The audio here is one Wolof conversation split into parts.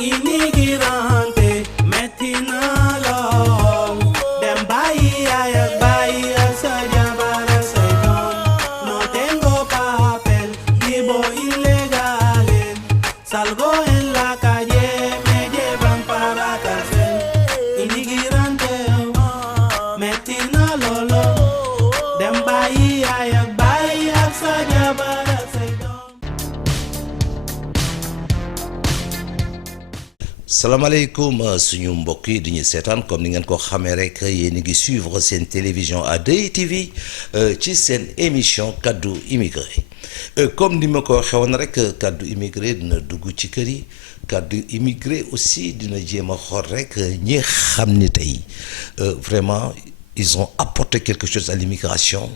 Inmigrante, metina lol. Dem Bahía, Bahía, Saya para Saidon. No tengo papel, vivo ilegal. Salgo en la calle, me llevan para cárcel. Inmigrante, metina lol. Dem Bahía, Bahía, Saya para Saidon. salaamaaleykum suñu mbokk yi di ñu seetaan comme ni ngeen ko xamee rek yéen a ngi suivre seen télévision A2 TV ci seen émission kaddu immigré comme ni ma ko waxee woon rek kaddu immigré dina dugg ci kër yi kaddu immigré aussi dina jéem a xool rek ñi xam ni tey vraiment ils ont apporté quelque chose à l'immigration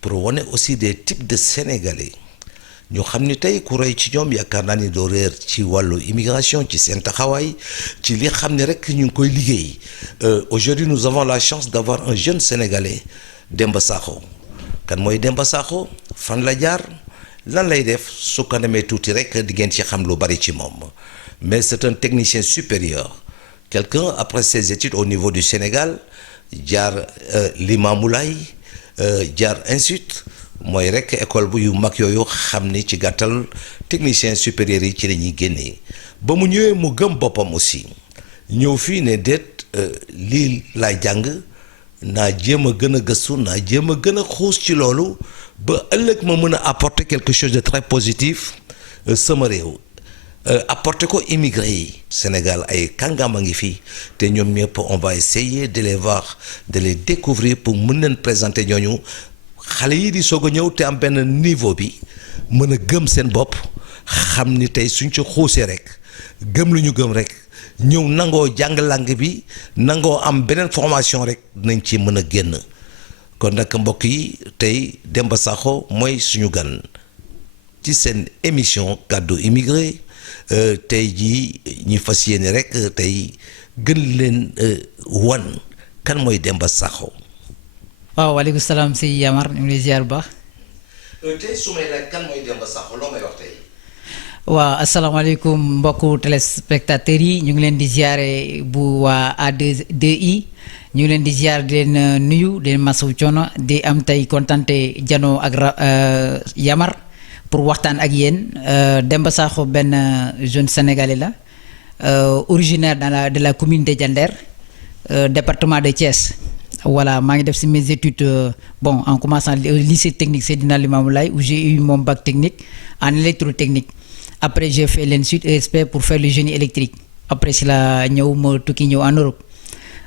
pour wane aussi des types de Sénégalais. ñu xam ni tey ku roy ci ñoom yaakaar naa ni doo réer ci wàllu immigration ci seen taxawaay ci li xam ne rek ñu ngi koy liggéey aujourd'hui nous avons la chance d'avoir un jeune sénégalais Demba Sakho kan mooy Demba Sakho fan la jaar lan lay def su ko demee tuuti rek di ngeen ci xam lu bari ci moom mais c'est un technicien supérieur quelqu'un après ses études au niveau du Sénégal jaar Limamoulaye jaar Institut mooy rek école bu yu mag yooyu xam ni ci gàttal technicien supérieur yi ci la ñuy génnee ba mu ñëwee mu gëm boppam aussi ñëw fii ne déet lii laay jàng naa jéem a gën a gëstu naa jéem a gën a xuus ci loolu ba ëllëg ma mën a apporter quelque chose de très positif sama réew apporter ko immigré yi Sénégal ay kàngam a ngi fii te ñoom ñëpp on va essayer de les voir de les découvrir pour mën leen présenter ñooñu xale yi di soog a ñëw te am benn niveau bi mën a gëm seen bopp xam ni tey suñ ci xuusee rek gëm lu ñu gëm rek ñëw nangoo jàng langue bi nangoo am beneen formation rek nañ ci mën a génn kon nag mbokk yi tey Demba Sakho mooy suñu gan ci seen émission kaddu immigré tey jii ñi fas yéene rek tey gën leen wan kan mooy Demba Sakho. waaw waaleykum salaam si Yamar ñu ngi lay ziar bu baax. tey su may laaj kan mooy Demba Sakho loo may wax tey. waaw asalaamaaleykum mbokku téléspectateurs yi ñu ngi leen di ziare bu waa A2I ñu ngi leen di ziar di leen nuyu di leen masawu coono di am tey kontante janoo ak Yamar pour waxtaan ak yéen Demba Sakho benn jeune sénégalais la originaire de la commune de Diender département de Thiès. Voilà, maa ngi def ci mes études bon en commençant au lycée technique Seydina Limamoulaye où j'ai eu mon bac technique en électrotechnique. Après j'ai fait l'Institut ESP pour faire le génie électrique. Après si la ñëw ma tukki ñëw en Europe.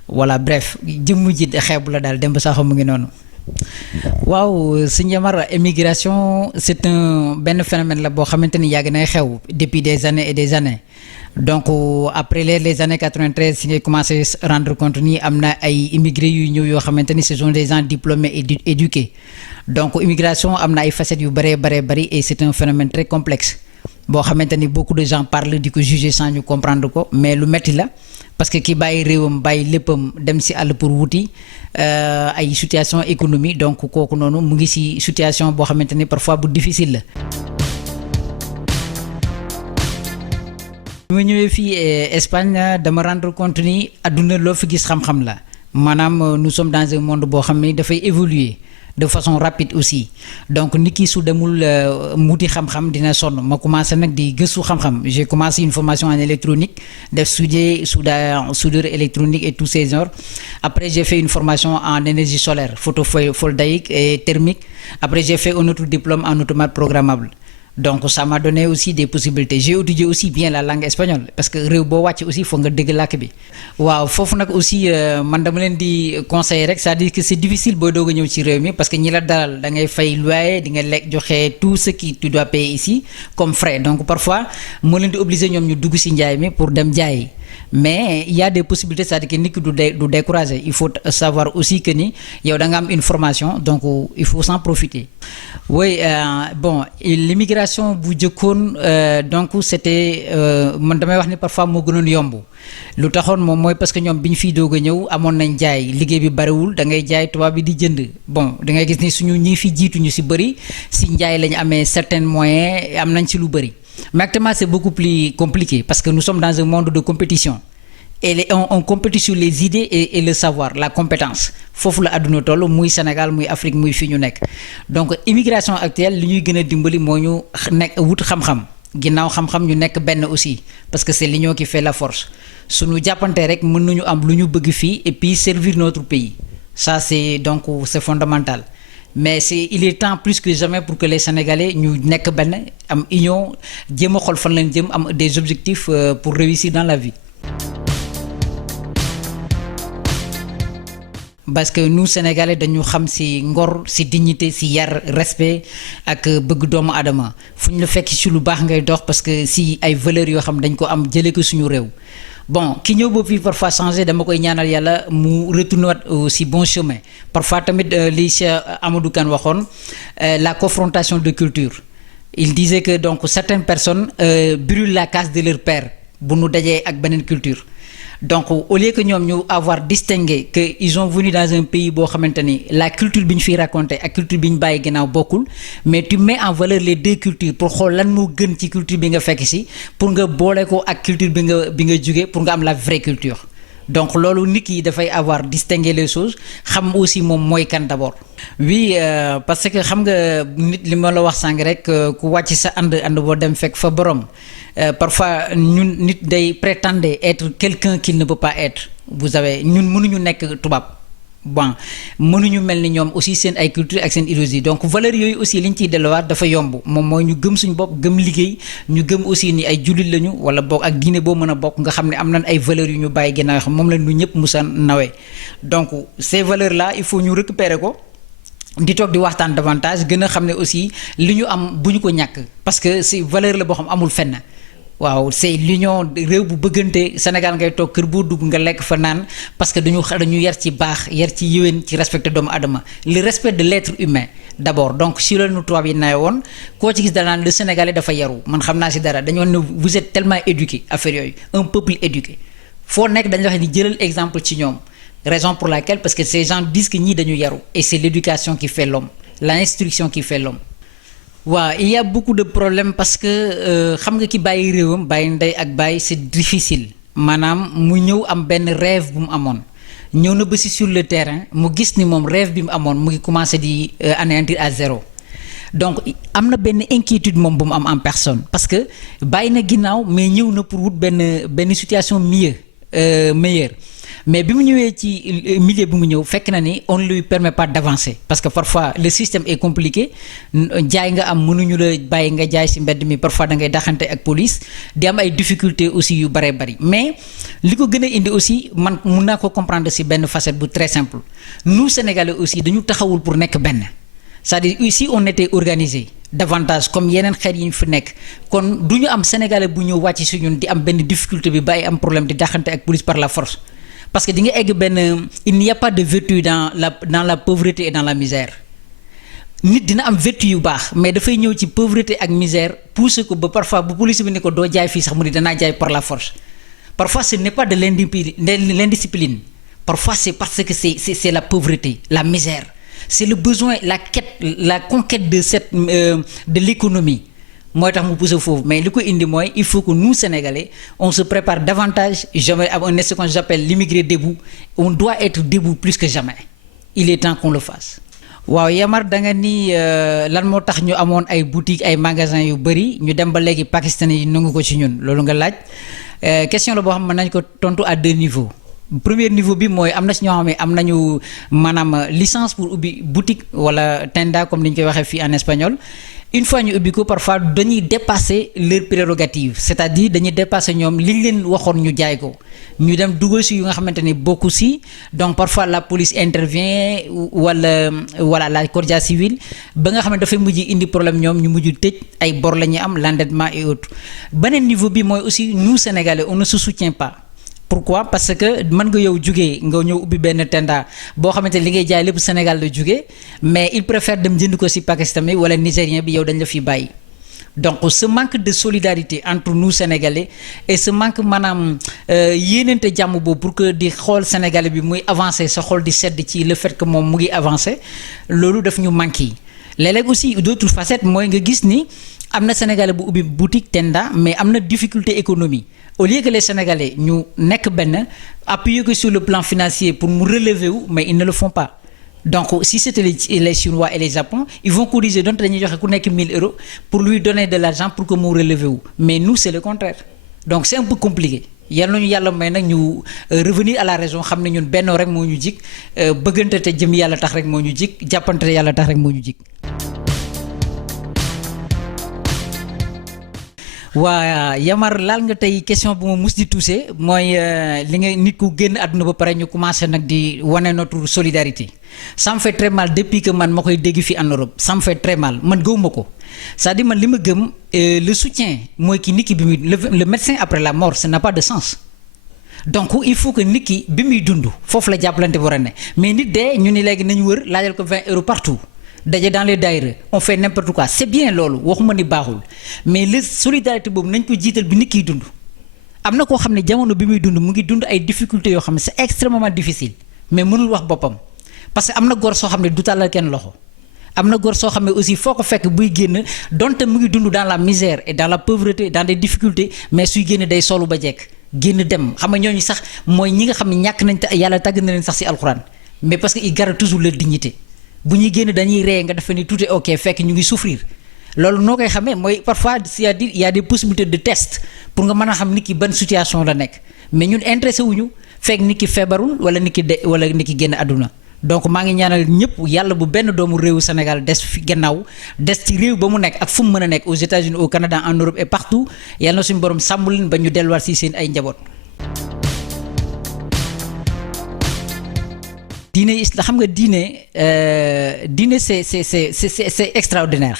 Voilà, bref jëmm ji xeebu la daal Demba Sakho mu ngi noonu. waaw sëñ Yamar émigration c'est benn phénomène la boo xamante ni yàgg nay xew depuis des années et des années. Donc après les années 93 si ngay commencé rendre compte ni am na ay immigrés yu ñëw yoo xamante ni ce sont des gens diplômés et éduqués donc immigration am na ay facettes yu bëree bari et c'est un phénomène très complexe boo xamante ni beaucoup de gens parlent di ko juger sans ñu comprendre ko mais lu metti la parce que ki bàyyi réewam bàyyi léppam dem si àll pour wuti ay situation économique donc kooku noonu mu ngi si situation boo xamante ni parfois bu difficile la. bi ma ñëwee fii Espagne dama rendre compte ni adduna loo fi gis xam-xam la maanaam nous sommes dans un monde boo xam ni dafay évoluer de façon rapide aussi donc nit ki su demul muuti xam-xam dina sonn ma commencé nag di gëstu xam-xam j'ai commencé une formation en électronique def soudure électronique et tous ces genres après j'ai fait une formation en énergie solaire photovoltaïque et thermique après j'ai fait un autre diplôme en automate programmable. Donc ça m'a donné aussi des possibilités j'ai étudié aussi bien la langue espagnole parce que réew boo wàcc aussi foog nga dégg làkk bi waaw foofu nag aussi man dama leen di conseiller rek c'est-à-dire que c'est difficile boo doog a ñëw ci réew mi parce que ñi la dalal da ngay fay loyer di nga lekk joxe tout ce qui tu dois payer ici comme frais donc parfois moo leen di obliger ñoom ñu dugg ci njaay mi pour dem jaayi mais il y a des possibilités c'est-à-dire que nit ki du décourager il faut savoir aussi que ni yow da nga am une formation donc il faut s'en profiter oui bon l'immigration bu jëkkoon donc c'était man damay wax ni parfois moo gënoon yomb lu taxoon moom mooy parce que ñoom bi ñu fiy doog a ñëw amoon nañ jaay liggéey bi bariwul da ngay jaay tubaab bi di jënd bon da ngay gis ni suñu ñi fi jiitu ñu ci bëri ci njaay lañu amee certains moyens am nañ ci lu bëri mais actuellement c'est beaucoup plus compliqué parce que nous sommes dans un monde de compétition et on compétit sur les idées et le savoir la compétence foofu la àdduna toll muy Sénégal muy Afrique muy fi ñu nekk donc immigration actuelle li ñuy gën a dimbali moo ñu nekk wut xam-xam ginnaaw xam-xam ñu nekk benn aussi parce que c'est l'union qui fait la force suñu jàppante rek mën nañu am lu ñu bëgg fii et puis servir notre pays ça c'est fondamental mais il est temps plus que jamais pour que les Sénégalais ñu nekk benn am union jéem a xool fan lañ jëm am des objectifs pour réussir dans la vie. Parce que nous Sénégalais dañu xam ci ngor ci dignité ci yar respect ak bëgg doomu aadama fu ñu la fekk ci lu baax ngay dox parce que ci ay valeurs yoo xam dañ ko am jëlee ko suñu réew. Bon ki ñëw boobu fii parfois changé dama koy ñaanal yàlla mu retourner waat aussi bon chemin parfois tamit li Cheikh Amadou Kane waxoon la confrontation de culture il disait que donc certaines personnes brûlent la caste de leur père bu nu dajee ak beneen culture donc au lieu que ñoom ñu avoir distingué que ils ont venu dans un pays boo xamante ni la culture bi ñu fiy raconté ak culture bi ñu bàyyi ginnaaw bokkul mais tu mets en valeur les deux cultures pour xool lan moo gën ci culture bi nga fekk si pour nga boole ko ak culture bi nga jugee pour nga am la vraie culture donc loolu nit ki dafay avoir distingué les choses xam aussi moom mooy kan d'abord. Oui parce que xam nga nit li ma la wax sànq rek ku wàcc sa ànd boo dem fekk fa borom. Parfois ñun nit day prétendre être quelqu'un qu'il ne peut pas être vous savez ñun mënuñu nekk tubaab bon mënuñu mel ni ñoom aussi seen ay culture ak seen idéologie donc valeurs yooyu aussi li ñu ciy delluwaat dafa yomb moom mooy ñu gëm suñu bopp gëm liggéey ñu gëm aussi ni ay jullit lañu wala boog ak diine boo mën a bokk nga xam ne am nañ ay valeurs yu ñu bàyyi ginnaaw yoo xam moom la ñu ñëpp musa nawee donc ces valeurs là il faut ñu récupérer ko di toog di waxtaan davantage gën a xam ne aussi li ñu am bu ñu ko ñàkk parce que c'est valeur la boo xam amul fenn. waaw c'est l'union réew bu bëggante Sénégal ngay toog kër boo dugg nga lekk fa naan parce que dañu yar ci baax yar ci yéwén ci respecter doomu adama le respect de l'être humain d'abord donc si la nu tubaab yi nawe woon koo ci gis danaan le Sénégalais dafa yaru man xam naa si dara dañoo ne vous êtes tellement éduqués affaire yooyu un peuple éduqué foo nekk dañu wax ni jëlal exemple ci ñoom raison pour laquelle parce que ces gens disent que ñii dañu yaru et c'est l'éducation qui fait l'homme l'instruction qui fait l'homme waaw il y a beaucoup de problèmes parce que xam nga ki bàyyi réewam bàyyi ndey ak bàyyi c'est difficile maanaam mu ñëw am benn rêve bu mu amoon ñëw na ba si sur le terrain mu gis ni moom rêve bi mu amoon mu ngi commencer di anéantir à zéro donc am na benn inquiétude moom bu mu am en personne parce que bàyyi na ginnaaw mais ñëw na pour wut benn situation meilleure mais bi mu ñëwee ci milieu bi mu ñëw fekk na ni on ne lui permet pas d'avancer parce que parfois le système est compliqué jaay nga am mënuñu la bàyyi nga jaay ci mbedd mi parfois da ngay daxante ak police di am ay difficultés aussi yu bare bari mais li ko gën a indi aussi man mun naa ko comprendre ci benn facette bu très simple nous Sénégalais aussi dañu taxawul pour nekk benn c'est-à-dire si on était organisé davantage comme yeneen xeet yi ñu fi nekk kon du ñu am Sénégalais bu ñëw wàcc ci ñun di am benn difficulté bi bàyyi am problème di daxante ak police par la force parce que di nga egg benn il n'y a pas de vertu dans la pauvreté et dans la misère nit dina am vertu yu baax mais dafay ñëw ci pauvreté ak misère pousser ko ba parfois bu police bi ne ko doo jaay fii sax mu ni danaa jaay par la force parfois ce n'est pas de l'indiscipline parfois c'est parce que c'est la pauvreté la misère c'est le besoin la conquête de l'économie mooy tax mu pousse foofu mais li ko indi mooy il faut que nous Sénégalais on se prépare davantage jamais avec ce que j'appelle l'immigré debout on doit être debout plus que jamais il est temps qu'on le fasse. waaw Yamar da nga ni lan moo tax ñu amoon ay boutiques ay magasins yu bari ñu dem ba léegi pakistanais yi nangu ko ci ñun loolu nga laaj question la boo xam ne mën nañ ko tontu à deux niveaux. Premier niveau bi mooy am na si ñoo xam ne am nañu maanaam licence pour ubbi boutique wala tenda comme ni ñu koy waxee fii en espagnol. Une fois ñu ubbi ko parfois dañuy dépasser leurs prérogatives c'est-à-dire dañuy dépasser ñoom liñ leen waxoon ñu jaay ko ñu dem dugal si yu nga xamante ni bokku si donc parfois la police intervient wala la cordia civile ba nga xam ne dafay mujj indi problème ñoom ñu mujj tëj ay bor la ñuy am l'endettement et autres beneen niveau bi mooy aussi nous Sénégalais on ne se soutient pas. Pourquoi? Parce que mën nga yow jugee nga ñëw ubbi benn tenda boo xamante li ngay jaay lépp Sénégal la jugee mais il préfère dem jënd ko ci Pakistan bi wala Nigérien bi yow dañ la fi bàyyi donc ce manque de solidarité entre nous Sénégalais et ce manque maanaam yéenante jàmm boobu pour que di xool Sénégalais bi muy avancer sa xol di sedd ci le fait que moom mu ngi avancer loolu daf ñu manqué léeg-léeg aussi d'autres facettes mooy nga gis ni am na sénégalais bu ubbi boutique tenda mais am na difficulté économie au lieu que les sénégalais ñu nekk benn appuyer ko sur le plan financier pour mu relever wu mais ils ne le font pas. Donc si c'était les Chinois et les Japon ils vont corriger donc dañuy joxe ku nekk 1000 euros pour lui donner de l'argent pour que mu relever wu mais nous c'est le contraire donc c'est un peu compliqué. yal nañu yàlla may nag ñu revenir à la raison xam ne ñun bennoo rek moo ñu jig bëggante te jëm yàlla tax rek moo ñu jig jàppante te yàlla tax rek moo ñu jig. waa Yamar laal nga tey question bu ma mus di touché mooy li nga nit ku génn àdduna ba pare ñu commencé nag di wane notre solidarité ça me fait très mal depuis que man ma koy dégg fii en Europe ça me fait très mal man gëwuma ko c'est-à-dire man li ma gëm le soutien mooy ki nit ki bi muy le médecin après la mort ça n'a pas de sens donc il faut que nit ki bi muy dund foofu la jàppalante war a ne mais nit dee ñu ni léegi nañu wër laajal ko 20 euros partout daje dans les daayira on fait n'importe quoi c'est bien loolu waxuma ni baaxul mais le solidarité boobu nañ ko jiital bi nit kiy dund am na koo xam ne jamono bi muy dund mu ngi dund ay difficultés yoo xam ne c'est extrêmement difficile mais mënul wax boppam parce que am na góor soo xam ne du tàllal kenn loxo am na góor soo xam ne aussi foo ko fekk buy génn donte mu ngi dund dans la misère et dans la pauvreté dans des difficultés mais suy génn day solu ba jekk génn dem xam nga ñooñu sax mooy ñi nga xam ne ñàkk nañ te yàlla tàgg na leen sax ci alxuraan mais parce que ils gardent toujours leur dignité bu ñuy génn dañuy ree nga defe ni tout est ok fekk ñu ngi souffrir loolu noo koy xamee mooy parfois c'est-à-dire il y a des possibilités de test pour nga mën a xam nit ki ban situation la nekk mais ñun intéressé wuñu fekk nit ki feebarul wala nit ki de wala nit ki génn àdduna donc maa ngi ñaanal ñëpp yàlla bu benn doomu réewu Sénégal des fi gannaaw des ci réew ba mu nekk ak fu mu mën a nekk aux États-Unis au Canada en Europe et partout yàlla na suñu borom sàmm leen ba ñu delluwaat ci seen ay njaboot. diine islam xam nga diine c'est extraordinaire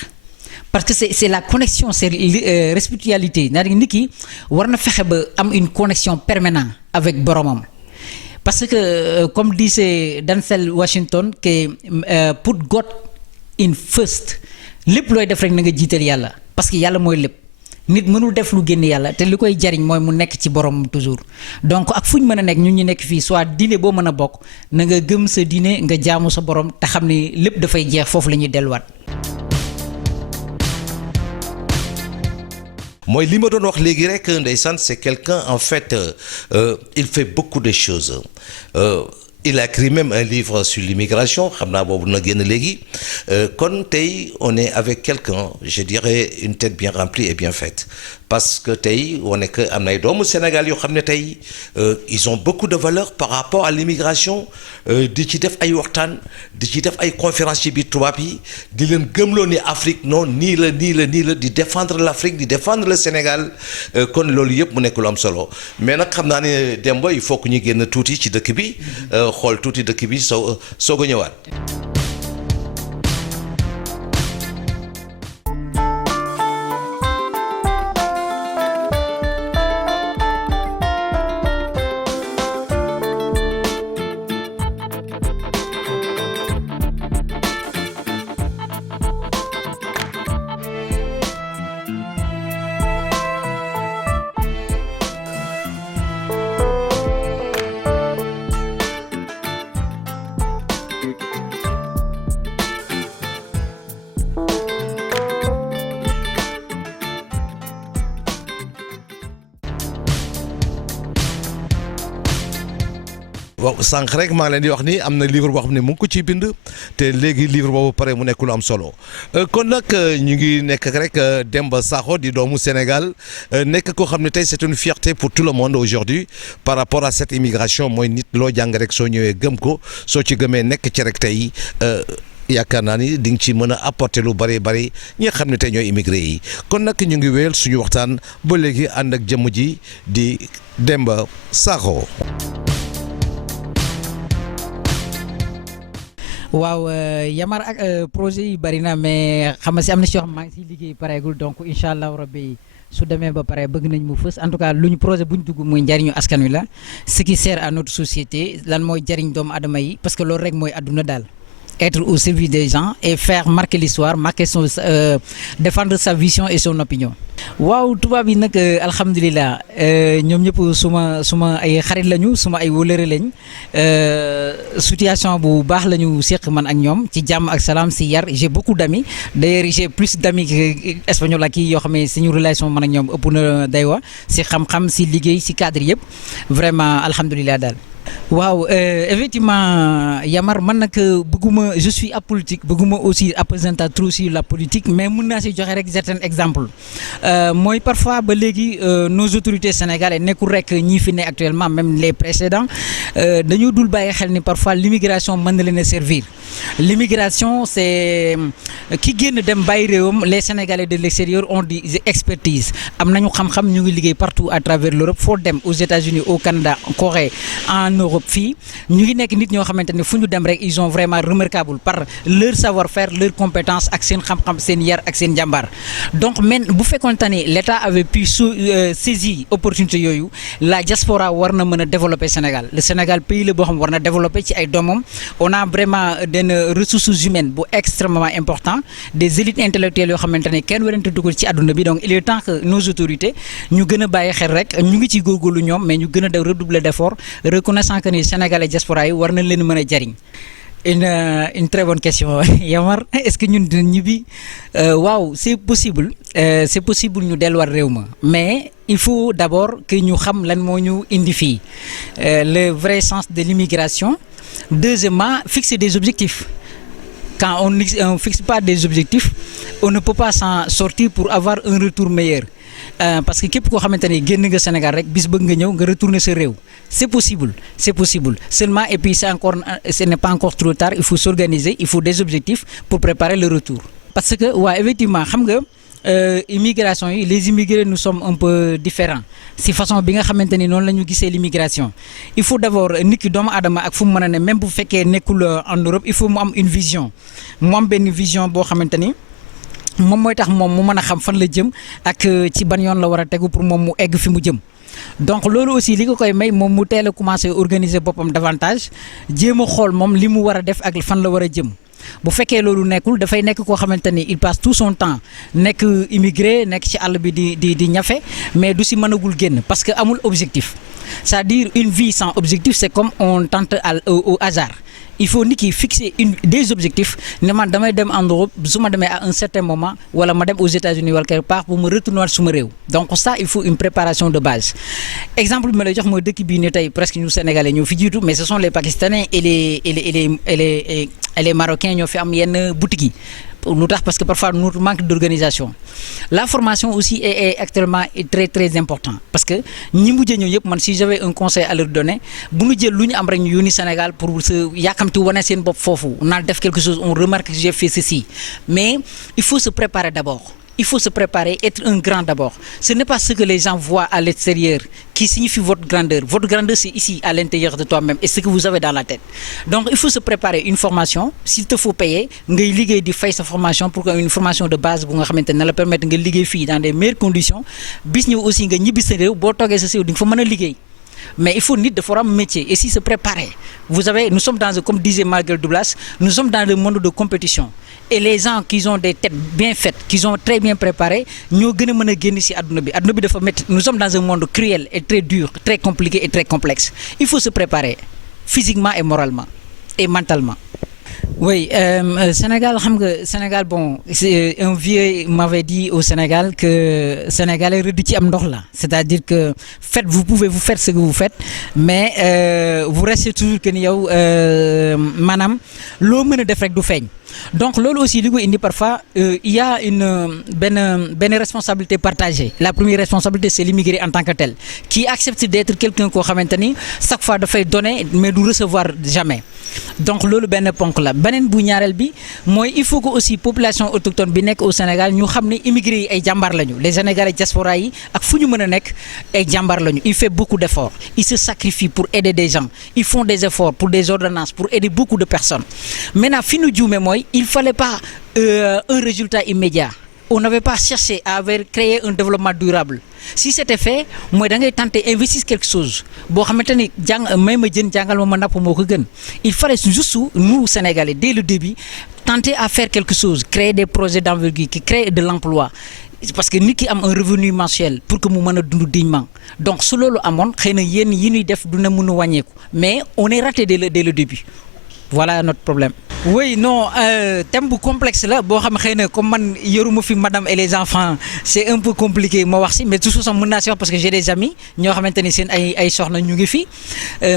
parce que c'est la connexion c'est spiritualité c'est-à-dire nit ki war na fexe ba am une connexion permanente avec boromam parce que comme disait Denzel Washington que put God in first lépp looy def rek na nga jiital yàlla parce que yàlla mooy lépp nit mënul def lu génn yàlla te li koy jariñ mooy mu nekk ci borom toujours donc ak fu ñu mën a nekk ñun ñu nekk fii soit diine boo mën a bokk na nga gëm sa diine nga jaamu sa borom te xam ni lépp dafay jeex foofu la ñuy delluwaat. mooy li ma doon wax léegi rek ndeysaan c'est quelqu'un en fait il fait beaucoup de choses. Il a écrit même un livre sur l'immigration xam naa boobu na génn léegi kon tey on est avec quelqu'un je dirais une tête bien remplie et bien faite parce que tey on est que am na ay doomu Sénégal yoo xam ne tey ils ont beaucoup de valeur par rapport à l'immigration di ci def ay waxtaan di ci def ay conférences ci biir tubaab yi di leen gëmloo ni Afrique non nii la di défendre l'Afrique di défendre le Sénégal kon loolu yëpp mu nekk lu am solo mais nag xam naa ne Demba il faut que ñu génn tuuti ci dëkk bi xool tuuti dëkk bi soog a ñëwaat. waaw sànq rek maa ngi leen di wax ni am na livre boo xam ne mu ngi ko ciy bind te léegi livre boobu pare mu nekk lu am solo kon nag ñu ngi nekk rek Demba Sakho di doomu Sénégal nekk koo xam ne tey c'est une fierté pour tout le monde aujourd'hui par rapport à cette immigration mooy nit loo jàng rek soo ñëwee gëm ko soo ci gëmee nekk ci rek tey yaakaar naa ni di nga ci mën a apporter lu bari bari ñi nga xam ne tey ñooy immigré yi kon nag ñu ngi wéyal suñu waxtaan ba léegi ànd ak jëmm ji di Demba Sakho. waaw Yamar ak projet yi bari na mais xam nga si am na si yoo xam maa ngi siy liggéey pareegul donc incha allah rabbi su demee ba pare bëgg nañ mu fës en tout cas lu ñu projet bu ñu dugg muy njariñu askan wi la ce qui sert à notre société lan mooy jariñ doomu adama yi parce que loolu rek mooy àdduna daal être au service des gens et faire marquer l'histoire, défendre sa vision et son opinion. waaw tubaab yi nag alhamdulilah ñoom ñëpp suma ay xarit lañu suma ay wóllëre lañ situation bu baax la ñu seq man ak ñoom ci jàmm ak salaam si yar j'ai beaucoup d'amis d'ailleurs j'ai plus d'amis espagnol ak yoo xam ne suñu relation man ak ñoom ëpp na day wa si xam-xam si liggéey si cadre yëpp vraiment alhamdulilah daal. waaw effectivement Yamar man nag bëgguma je suis apolitique bëgguma aussi appesantir trop sur la politique mais mën naa si joxe rek certains exemples mooy parfois ba léegi nos autorités sénégalais nekkul rek ñi fi ne actuellement même les précédents dañoo dul bàyyi xel ni parfois l'immigration mën na leen a servir l'immigration c'est ki génn dem bàyyi réewam les sénégalais de l'extérieur ont des expertises am nañu xam-xam ñu ngi liggéey partout à travers l'Europe foo dem aux États-Unis au Canada en Corée en Europe fii ñu ngi nekk nit ñoo xamante ne fu ñu dem rek ils sont vraiment remarquables par leur savoir-faire leur compétence ak seen xam-xam seen yar ak seen jàmbaar donc men bu fekkoonte ne l'État avait pu saisir opportunité yooyu la diaspora war na mën a développer Sénégal le Sénégal pays la boo xam war na développer ci ay doomam on a vraiment des ressources humaines bu extrêmement important des élites intellectuelles yoo xamante ne kenn werante dugal ci àdduna bi donc il est temps que nos autorités ñu gën a bàyyi xel rek ñu ngi ciy góorgóorlu ñoom mais ñu gën a def redoubler d'efforts reconnaissant que ni Sénégalais diaspora yi war nañ leen mën a jariñ une très bonne question Yamar est-ce que ñun dinañ ñibbi waaw c'est possible ñu delluwaat réew ma mais il faut d'abord que ñu xam lan moo ñu indi fii le vrai sens de l'immigration deuxièmement fixer des objectifs quand on ne fixe pas des objectifs on ne peut pas s'en sortir pour avoir un retour meilleur parce que képp koo xamante ne génn nga Sénégal rek bis bëgg nga ñëw nga retourner sa réew c'est possible seulement et puis ce n'est pas encore trop tard il faut s'organiser il faut des objectifs pour préparer le retour parce que waaw effectivement xam nga immigration yi les immigrés nous sommes un peu différents si façon bi nga xamante ni noonu la ñu gisee l'immigration il faut d'abord nit ki doomu aadama ak fu mu mën a ne même bu fekkee nekkul en Europe il faut mu am une vision mu am benn vision boo xamante ni moom mooy tax moom mu mën a xam fan la jëm ak ci ban yoon la war a tegu pour moom mu egg fi mu jëm donc loolu aussi li ko koy may moom mu teel a commencer organiser boppam davantage jéem a xool moom li mu war a def ak fan la war a jëm bu fekkee loolu nekkul dafay nekk koo xamante ni il passe tout son temps nekk immigré nekk ci àll bi di ñafe mais du si mënagul génn parce que amul objectif c'est-à-dire une vie sans objectif c'est comme on tente au hasard il faut nit ki fixer des objectifs ne man damay dem en Europe su ma demee à un certain moment wala ma dem aux États-Unis wala quelque part pour me retourner suma réew donc ça il faut une préparation de base exemple bi ma lay jox mooy dëkk bii ne tey presque ñu Sénégalais ñoo fi jiitu mais ce sont les Pakistanais et les Marocains ñoo fi am yenn boutiques yi lu tax parce que parfois nous manque d'organisation la formation aussi est actuellement très très important parce que ñi mujjee ñëw yëpp man si j'avais un conseil à leur donner bu ñu jël lu ñu am rek ñu yónni Sénégal pour se yàkkamti wane seen bopp foofu naan def quelque chose on remarque que j'ai fait ceci mais il faut se préparer d'abord il faut se préparer, être un grand d'abord. Ce n'est pas ce que les gens voient à l'extérieur qui signifie votre grandeur. Votre grandeur, c'est ici, à l'intérieur de toi-même, et ce que vous avez dans la tête. Donc, il faut se préparer une formation. S'il te faut payer, ngay liggéey di fay sa formation pour une formation de base bu nga xamante ne la permettre nga liggéey fii dans des meilleures conditions. Bis ñëw aussi nga ñibbi sa réew boo toogee sa réew di nga fa mën a liggéey. Mais il faut nit de forum métier et si se préparer. Nous sommes comme disait Marguerite Douglas, nous sommes dans le monde de compétition. Et les gens qui ont des têtes bien faites, qui ont très bien préparé, ñoo gën a mën a génn ci àdduna bi. Àdduna bi dafa métti. Nous sommes dans un monde cruel et très dur, très compliqué et très complexe. Il faut se préparer physiquement et moralement et mentalement. Oui, Sénégal, Sénégal, bon, c'est un vieux m'avait dit au Sénégal que Sénégal est réduit am ndox la, c'est-à-dire que vous pouvez vous faire ce que vous faites, mais vous restez toujours que ni yow maanaam loo mën a def rek du feeñ. Donc loolu aussi li ko indi parfois il y a une benn responsabilité partagée. La première responsabilité c'est l'immigré en tant que tel qui accepte d'être quelqu'un koo xamante ni chaque fois dafay donner mais du recevoir jamais. Donc loolu benn ponk la beneen bu ñaareel bi mooy il faut que aussi population autochtone bi nekk au Sénégal ñu xam ne immigré yi ay jàmbaar lañu les Sénégalais diaspora yi ak fu ñu mën a nekk ay jàmbaar lañu il fait beaucoup d'efforts il se sacrifie pour aider des gens ils font des efforts pour des ordonnances pour aider beaucoup de personnes maintenant fi ñu juume mooy il fallait pas un résultat immédiat on n'avait pas cherché à créer un développement durable. Si c'était fait mooy da ngay tenter investir quelque chose boo xamante ni may ma jën jàngal ma napp moo ko gën. Il fallait juste nous Sénégalais dès le début tenter à faire quelque chose, créer des projets d'envergure qui créent de l'emploi. Parce que nit ki am un revenu mensuel pour que mu mën a dund dignement donc su loolu amoon xëy na yéen yi ñuy def dina mën a wàññeeku mais on est raté dès le début. Voilà notre problème. Oui, non, thème bu complexe la boo xam xëy na comme man yoruma fi madame et les enfants c'est un peu compliqué ma wax si mais toujours sax mën naa si wax parce que j'ai des amis ñoo xamante ni seen ay soxna ñu ngi fi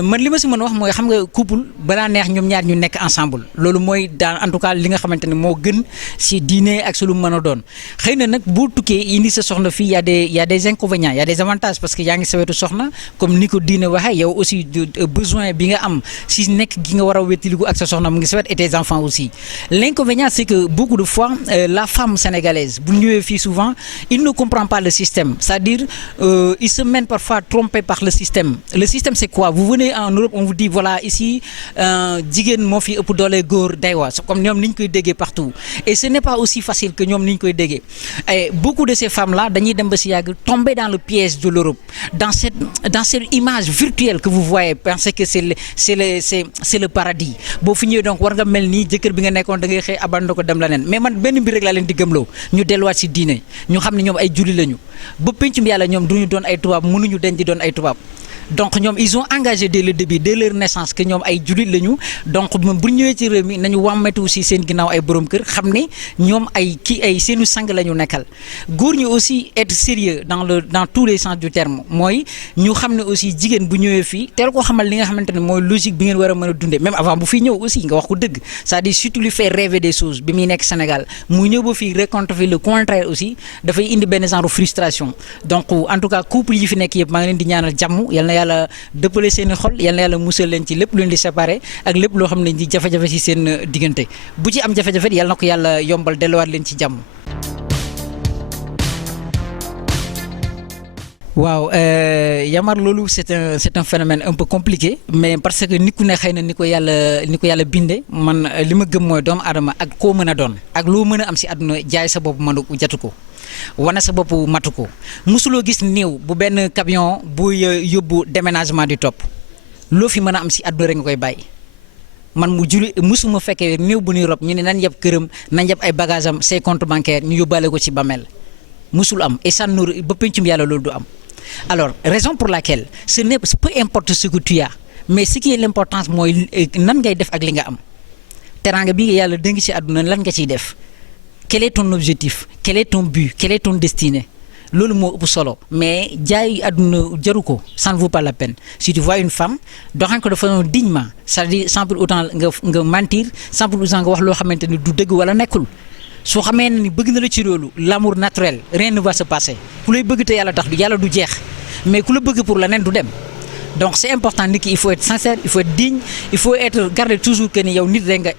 man li ma si mën a wax mooy xam nga couple balaa neex ñoom ñaar ñu nekk ensemble loolu mooy dans en tout cas li nga xamante ni moo gën si diine ak su lu mën a doon xëy na nag boo tukkee indi sa soxna fii y a des inconvénients y a des avantages parce que yaa ngi sa wetu soxna comme ni ko diine waxee yow aussi besoin bi nga am si nekk gi nga war a wéttiliku ak sa soxna mu ngi sa wet et tes enfants aussi. L'inconvénient c'est que beaucoup de fois la femme sénégalaise bu ñëwee fii souvent il ne comprend pas le système c'est-à-dire il se mène parfois trompé par le système c'est quoi vous venez en Europe on vous dit voilà ici jigéen moo fi ëpp doole góor daywa comme ñoom ni ñu koy déggee partout et ce n'est pas aussi facile que ñoom ni ñu koy déggee et beaucoup de ces femmes là dañuy dem ba si yàgg tomber dans le piège de l'Europe dans cette image virtuelle que vous voyez pensez que c'est le paradis boo fi ñëwee donc war nga mel nii jëkkër bi nga nekkoon da ngay xëy abandon ko dem la neen mais man benn mbir rek laa leen di gëmloo ñu delluwaat si diine ñu xam ne ñoom ay julli lañu ba pencum yàlla ñoom duñu doon ay tubaab mënuñu den di doon ay tubaab donc ñoom ils ont engagé dès le début dès leur naissance que ñoom ay jullit lañu donc bu ñëwee ci réew mi nañu wàmmetu aussi seen ginnaaw ay borom kër xam ne ñoom ay seenu sang la ñu nekkal góor ñi aussi être sérieux dans tous les sens du terme mooy ñu xam ne aussi jigéen bu ñëwee fii teel koo xamal li nga xamante ne mooy logique bi ngeen war a mën a dundee même avant bu fii ñëw aussi nga wax ko dëgg c'est-à-dire si tu lui fais rêver des choses bi muy nekk Sénégal mu ñëw ba fii raconte fi le contraire aussi dafay indi benn genre frustration donc en tout cas couple yi fi nekk yëpp maa ngi leen di ñaanal jàmm yàlla dëppale seeni xol yal na yàlla musal leen ci lépp lu leen di séparé ak lépp loo xam ne di jafe-jafe ci seen diggante bu ci am jafe-jafe yal na ko yàlla yombal delluwaat leen ci jàmm. waaw Yamar loolu c'est un phénomène un peu compliqué mais parce que nit ku ne xëy na ni ko yàlla bindee man li ma gëm mooy doomu aadama ak koo mën a doon ak loo mën a am ci àdduna jaay sa bopp mënu jatu ko wane sa bopp matu ko musuloo gis néew bu benn camion buy yóbbu déménagement di topp loo fi mën a am ci àdduna rek nga koy bàyyi man musuma fekkee néew bu ñuy rob ñu ne nan yeb këram nan yeb ay bagages am ses comptes bancaires ñu yóbbaale ko ci bàmmeel musul am et ça ba pencum yàlla loolu du am. Alors, raison pour laquelle peu importe ce que tu as mais ce qui est l'importance mooy nan ngay def ak li nga am teraanga bi nga yàlla dénk ci àdduna lan nga ciy def quel est ton objectif quel est ton but quel est ton destinée loolu moo ëpp solo mais jaay àdduna jaru ko ça ne vaut pas la peine si tu vois une femme doxaan ko de façon dignement c'est-à-dire sans pour autant nga mentir sans pour autant nga wax loo xamante ni du dëgg wala nekkul. soo xamee ne ni bëgg na la ci loolu l'amour naturel rien ne va se passer ku lay bëgg te yàlla tax yàlla du jeex mais ku la bëgg pour leneen du dem donc c'est important nit ki il faut être sincère il faut être digne il faut être garder toujours que ni yow nit rek nga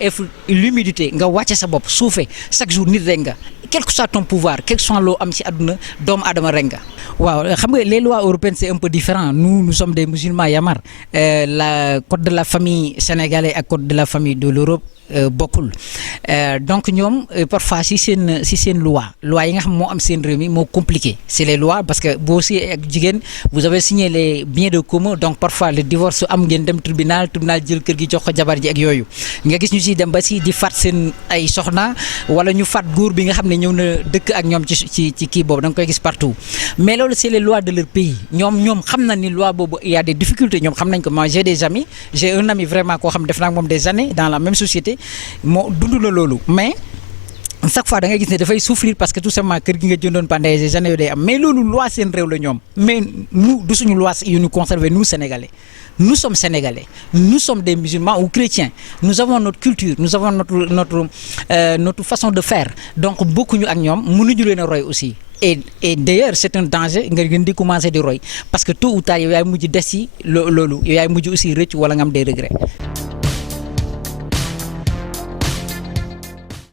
l'humilité nga wàcce sa bopp suufee chaque jour nit rek nga quel que soit ton pouvoir quel que soit loo am ci àdduna doomu aadama rek nga. waaw xam nga les lois européennes c'est un peu différent nous sommes des musulmans Yamar la code de la famille sénégalais ak code de la famille de l'Europe bokkul donc ñoom parfois si seen loi yi nga xam moo am seen réew mi moo compliqué c'est les lois parce que boo si ak jigéen vous avez signé les biens de commun donc parfois le divorce am ngeen dem tribunal jël kër gi jox ko jabar ji ak yooyu nga gis ñu si dem ba si di faat seen ay soxna wala ñu faat góor bi nga xam ne ñëw na dëkk ak ñoom ci kii boobu da nga koy gis partout mais loolu c'est les lois de leur pays ñoom xam na ni loi boobu il y a des difficultés ñoom xam nañ ko moi j'ai un ami vraiment koo xam def naa ak moom des années dans la même société moo dund na loolu mais chaque fois da ngay gis ne dafay souffrir parce que tout simplement kër gi nga jëndoon pendant des années yu day am mais loolu loi seen réew la ñoom mais nous du suñu loi yu ñu conserver nous Sénégalais nous sommes Sénégalais nous sommes des musulmans ou chrétiens nous avons notre culture nous avons notre façon de faire donc bokkuñu ak ñoom mënuñu leen a roy aussi et d'ailleurs c'est un danger nga gën di commencer di roy parce que tôt ou tard yow yaay mujj des ci loolu yow yaay mujj aussi rëcc wala nga am des regrets.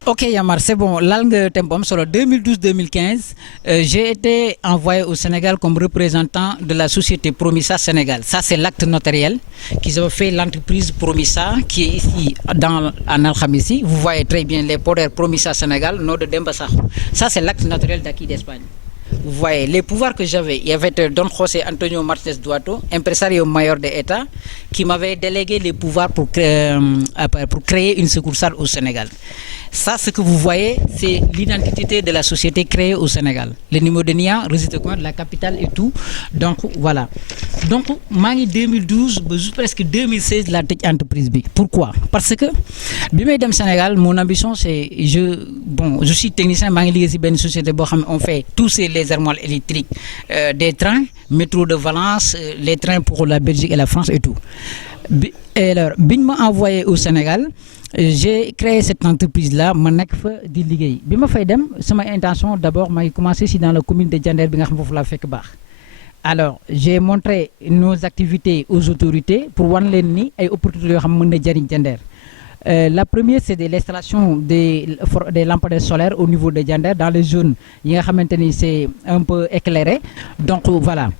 Ok Yamar, c'est bon. Langue Tempom, sur le 2012-2015, j'ai été envoyé au Sénégal comme représentant de la société Promissa Sénégal. Ça, c'est l'acte notariel qu'ils ont fait l'entreprise Promissa qui est ici en Alkhamissi. Vous voyez très bien les poders Promissa Sénégal, nom de Dembassa. Ça, c'est l'acte notariel d'acquis d'Espagne. Vous voyez les pouvoirs que j'avais. Il y avait Don José Antonio Martínez Duato, impresario mayor de l'État, qui m'avait délégué les pouvoirs pour créer une succursale au Sénégal. Ça, ce que vous voyez, c'est l'identité de la société créée au Sénégal. Le numéro de NIA, registre de la capitale et tout. Donc, voilà. Donc, en 2012, presque 2016, la tech entreprise. Pourquoi? Parce que, au Sénégal, mon ambition, c'est, je suis technicien, je suis une société, on fait tous les armoires électriques, des trains, métro de Valence, les trains pour la Belgique et la France et tout. Et alors, quand m'a envoyé au Sénégal, j'ai créé cette entreprise-là, ma nek fa di liggéey. Bima fay dem, sama intention d'abord m'a commencé ici dans la commune de Diender bi nga xam fofu la fekk baax. Alors, j'ai montré nos activités aux autorités pour wan leen ni ay opportunités yoo xam mën na jariñ Diender. La première, c'est de l'installation des lampadaires solaires au niveau de Diender dans les zones yi nga xamanteni c'est un peu éclairé. Donc voilà.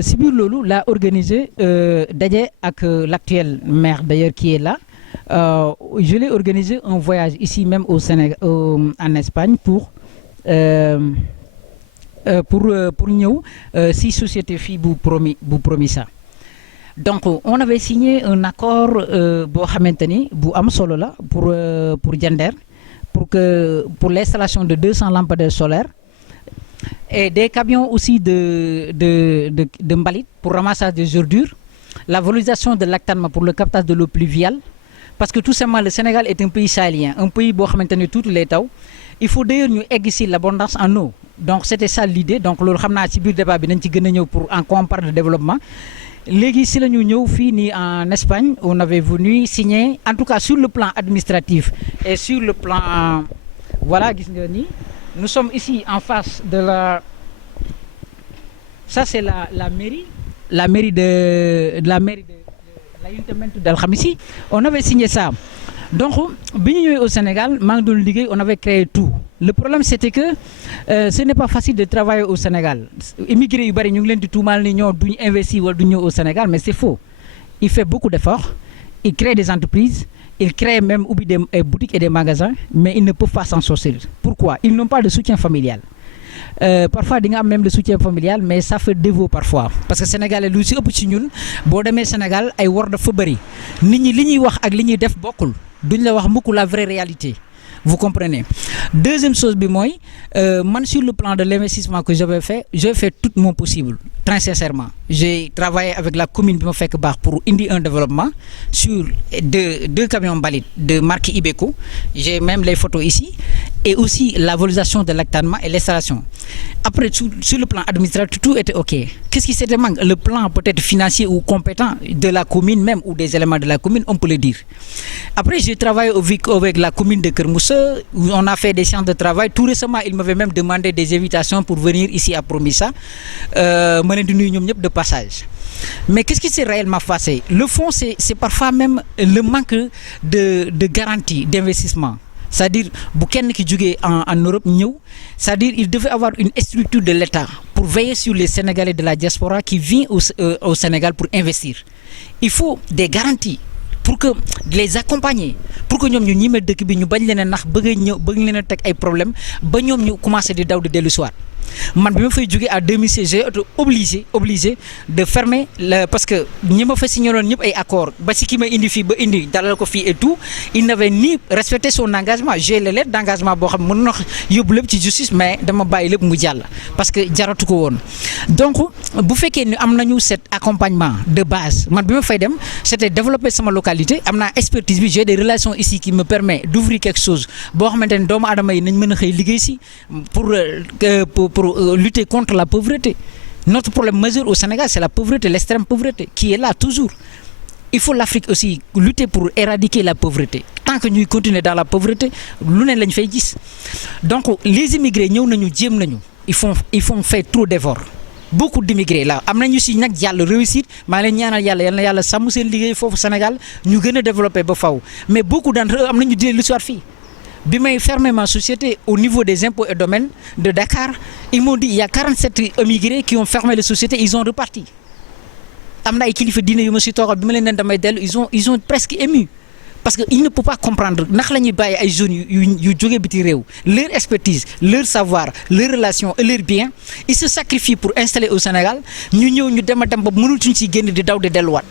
Si biir lolu l'a organisé daje ak l'actuel maire d'ailleurs qui est là. Je l'ai organisé un voyage ici même au Sénégal, en Espagne pour nous, 6 sociétés filles vous promis ça. Donc on avait signé un accord pour Diender pour l'installation de 200 lampadaires solaires et des camions aussi de mbalit pour ramassage des ordures, la valorisation de l'actanement pour le captage de l'eau pluviale. Parce que tout simplement, le Sénégal est un pays sahélien, un pays où on toutes les taw. Il faut d'ailleurs nous aiguiser l'abondance en eau. Donc c'était ça l'idée. Donc le ramna ci bir débat bi nañ ci gëna ñëw pour en quoi on parle de développement. Légui si lañu ñëw fini en Espagne, on avait venu signer en tout cas sur le plan administratif et sur le plan voilà, gis nga ni nous sommes ici en face de la ça c'est la mairie de l'Ayuntamiento d'Alkhamissi. On avait signé ça. Donc, au Sénégal, on avait créé tout. Le problème, c'était que ce n'est pas facile de travailler au Sénégal. Immigrés, ils investir au Sénégal, mais c'est faux. Il fait beaucoup d'efforts, il crée des entreprises, il crée même des boutiques et des magasins, mais ils ne peuvent pas s'en sortir. Pourquoi? Ils n'ont pas de soutien familial. Parfois il y a même le soutien familial mais ça fait défaut parfois parce que Sénégalais lu ci ëpp ci ñun boo demee Sénégal ay wor dafa bëri nit ñi li ñuy wax ak li ñuy def bokkul duñ la wax mukk la vraie réalité. Vous comprenez? Deuxième chose bi mooy man sur le plan de l'investissement que j'ai fait tout mon possible très sincèrement. J'ai travaillé avec la commune bi ma fekk baax pour indi un développement sur deux camions mbalit de marque Ibeco. J'ai même les photos ici et aussi la valorisation de l'actanement et l'installation. Après, sur le plan administratif, tout était OK. Qu'est-ce qui s'était manqué? Le plan peut-être financier ou compétent de la commune même ou des éléments de la commune, on peut le dire. Après, j'ai travaillé avec la commune de Kermoussa, où on a fait des séances de travail. Tout récemment, ils m'avaient même demandé des invitations pour venir ici à Promissa, de passage. Mais qu'est-ce qui s'est réellement passé? Le fond, c'est parfois même le manque de garantie d'investissement. C'est-à-dire, qui en Europe, c'est-à-dire il devait avoir une structure de l'État pour veiller sur les Sénégalais de la diaspora qui viennent au Sénégal pour investir. Il faut des garanties pour que les accompagner, pour que nous ñu ñimé dëkk bi ñu bañ leen nax bëgg leen tek ay problème ba ñom ñu commencer di daw di délu soir. Man bima fay jógee à 2016 j'ai été obligé de fermer parce que ñi ma fa signaloon ñëpp ay accord ba ci ki ma indi fii ba indi dalal ko fii et tout il n'avait ni respecté son engagement. J'ai les lettres d'engagement boo xam mën na yóbbu lépp ci justice mais dama bàyyi lépp mu jàll parce que jaratu ko woon. Donc bu fekkee ni am nañu cet accompagnement de base man bi ma fay dem c'était développer sama localité am naa expertise bi j'ai des relations ici qui me permet d'ouvrir quelque chose boo xamante ne doomu aadama yi nañ mën a xëy liggéey si pour lutter contre la pauvreté. Notre problème majeur au Sénégal, c'est la pauvreté, l'extrême pauvreté, qui est là toujours. Il faut l'Afrique aussi lutter pour éradiquer la pauvreté. Tant que nous continuons dans la pauvreté, nous ne faisons pas. Donc, les immigrés, ils font faire trop d'efforts. Beaucoup d'immigrés là, amnañu ci nak yalla réussir, ma leen ñaanal yalla samu seen liggéey fofu Sénégal, ñu gëna développer ba faw. Mais beaucoup d'entre eux amnañu déllu ci wat fi. bi may fermer ma société au niveau des impôts et domaines de Dakar ils m'ont dit il y a 47 immigrés qui ont fermé les sociétés, ils ont reparti. am na ay kilifa diine yu ma si toogal bi ma leen ne damay dellu ils ont presque ému parce que il ne peut pas comprendre ndax la ñuy bàyyi ay jeunes yu jógee biti réew leur expertise leur savoir leur relation et leur bien ils se sacrifient pour installer au Sénégal ñu ñëw ñu dem a dem ba mënatuñ si génn di daw di delluwaat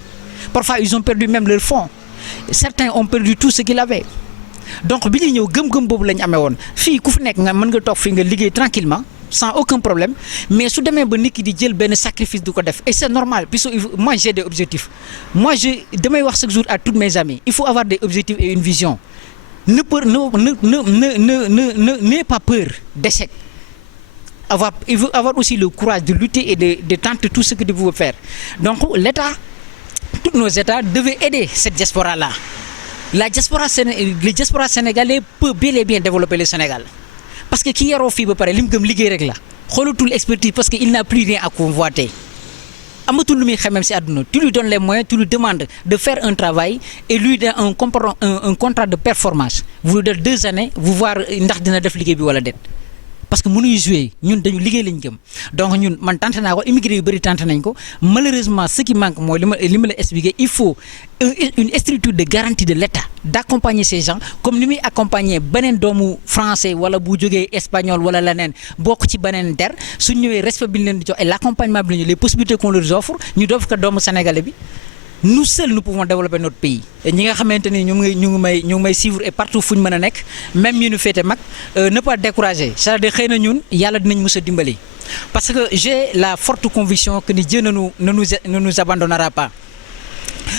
parfois ils ont perdu même leur fonds certains ont perdu tout ce qu'ils avaient donc bi ñuy ñëw gëm-gëm boobu la ñu amee woon fii ku fi nekk nga mën nga toog fii nga liggéey tranquillement sans aucun problème mais su demee ba nit ki di jël benn sacrifice du ko def et c'est normal puisque moi j'ai des objectifs moi damay wax chaque jour à tous mes amis il faut avoir des objectifs et une vision n'ayez pas peur d'échec il faut avoir aussi le courage de lutter et de tenter tout ce que vous pouvez faire donc l'État tous nos États devaient aider cette diaspora-là. Le diaspora sénégalais peut bel et bien développer le Sénégal parce que ki yaroo fii ba pare li mu gëm liggéey rek la xoolatul expertise parce que il n'a plus rien à convoiter amatul lu muy xamem si àdduna tu lui donnes les moyens tu lui demandes de faire un travail et lui donne un contrat de performance vous lui donnez 2 années vous voir ndax dina def liggéey bi wala déet parce que mënuñu jouer ñun dañu liggéey lañ gëm donc ñun man tenté naa ko immigré yu bëri tenté nañ ko malheureusement ce qui manque mooy li ma la expliqué il faut une structure de garantie de l'État d'accompagner ces gens comme ni muy accompagner beneen doomu français wala bu jógee espagnol wala leneen bokk ci beneen der su ñëwee respect bi ñu leen di jox et l'accompagnement bi les possibilités qu'on leur offre ñu doof ko doomu sénégalais bi nous seuls nous pouvons développer notre pays ñi nga xamante ni ñu ngi may suivre et partout fu ñu mën a nekk même ñu nu féete mag ne pas décourager c'est-à-dire xëy na ñun yàlla dinañ mës a dimbali parce que j'ai la forte conviction que ni Dieu ne nous abandonnera pas.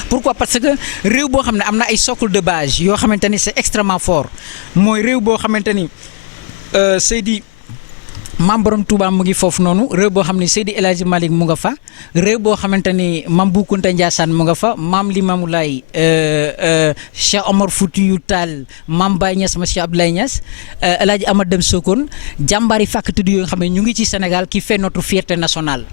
Pourquoi? Parce que réew boo xam ne am na ay socle de base yoo xamante ni c'est extrêmement fort mooy réew boo xamante ni Seydi Maam Borom Touba mu ngi foofu noonu réew boo xam ne Seydi El Hadji Malick mu nga fa réew boo xamante ni Maam Bou Kounta Ndiassane mu nga fa Maam Limamou Laye Cheikh Omar Foutiyou Tall Maam Baye Niass ma Cheikh Abdoulaye Niass El Hadji Amad Deme Sokone jàmbaari fàkk tudd yoo xam ne ñu ngi ci Sénégal qui fait notre fierté nationale.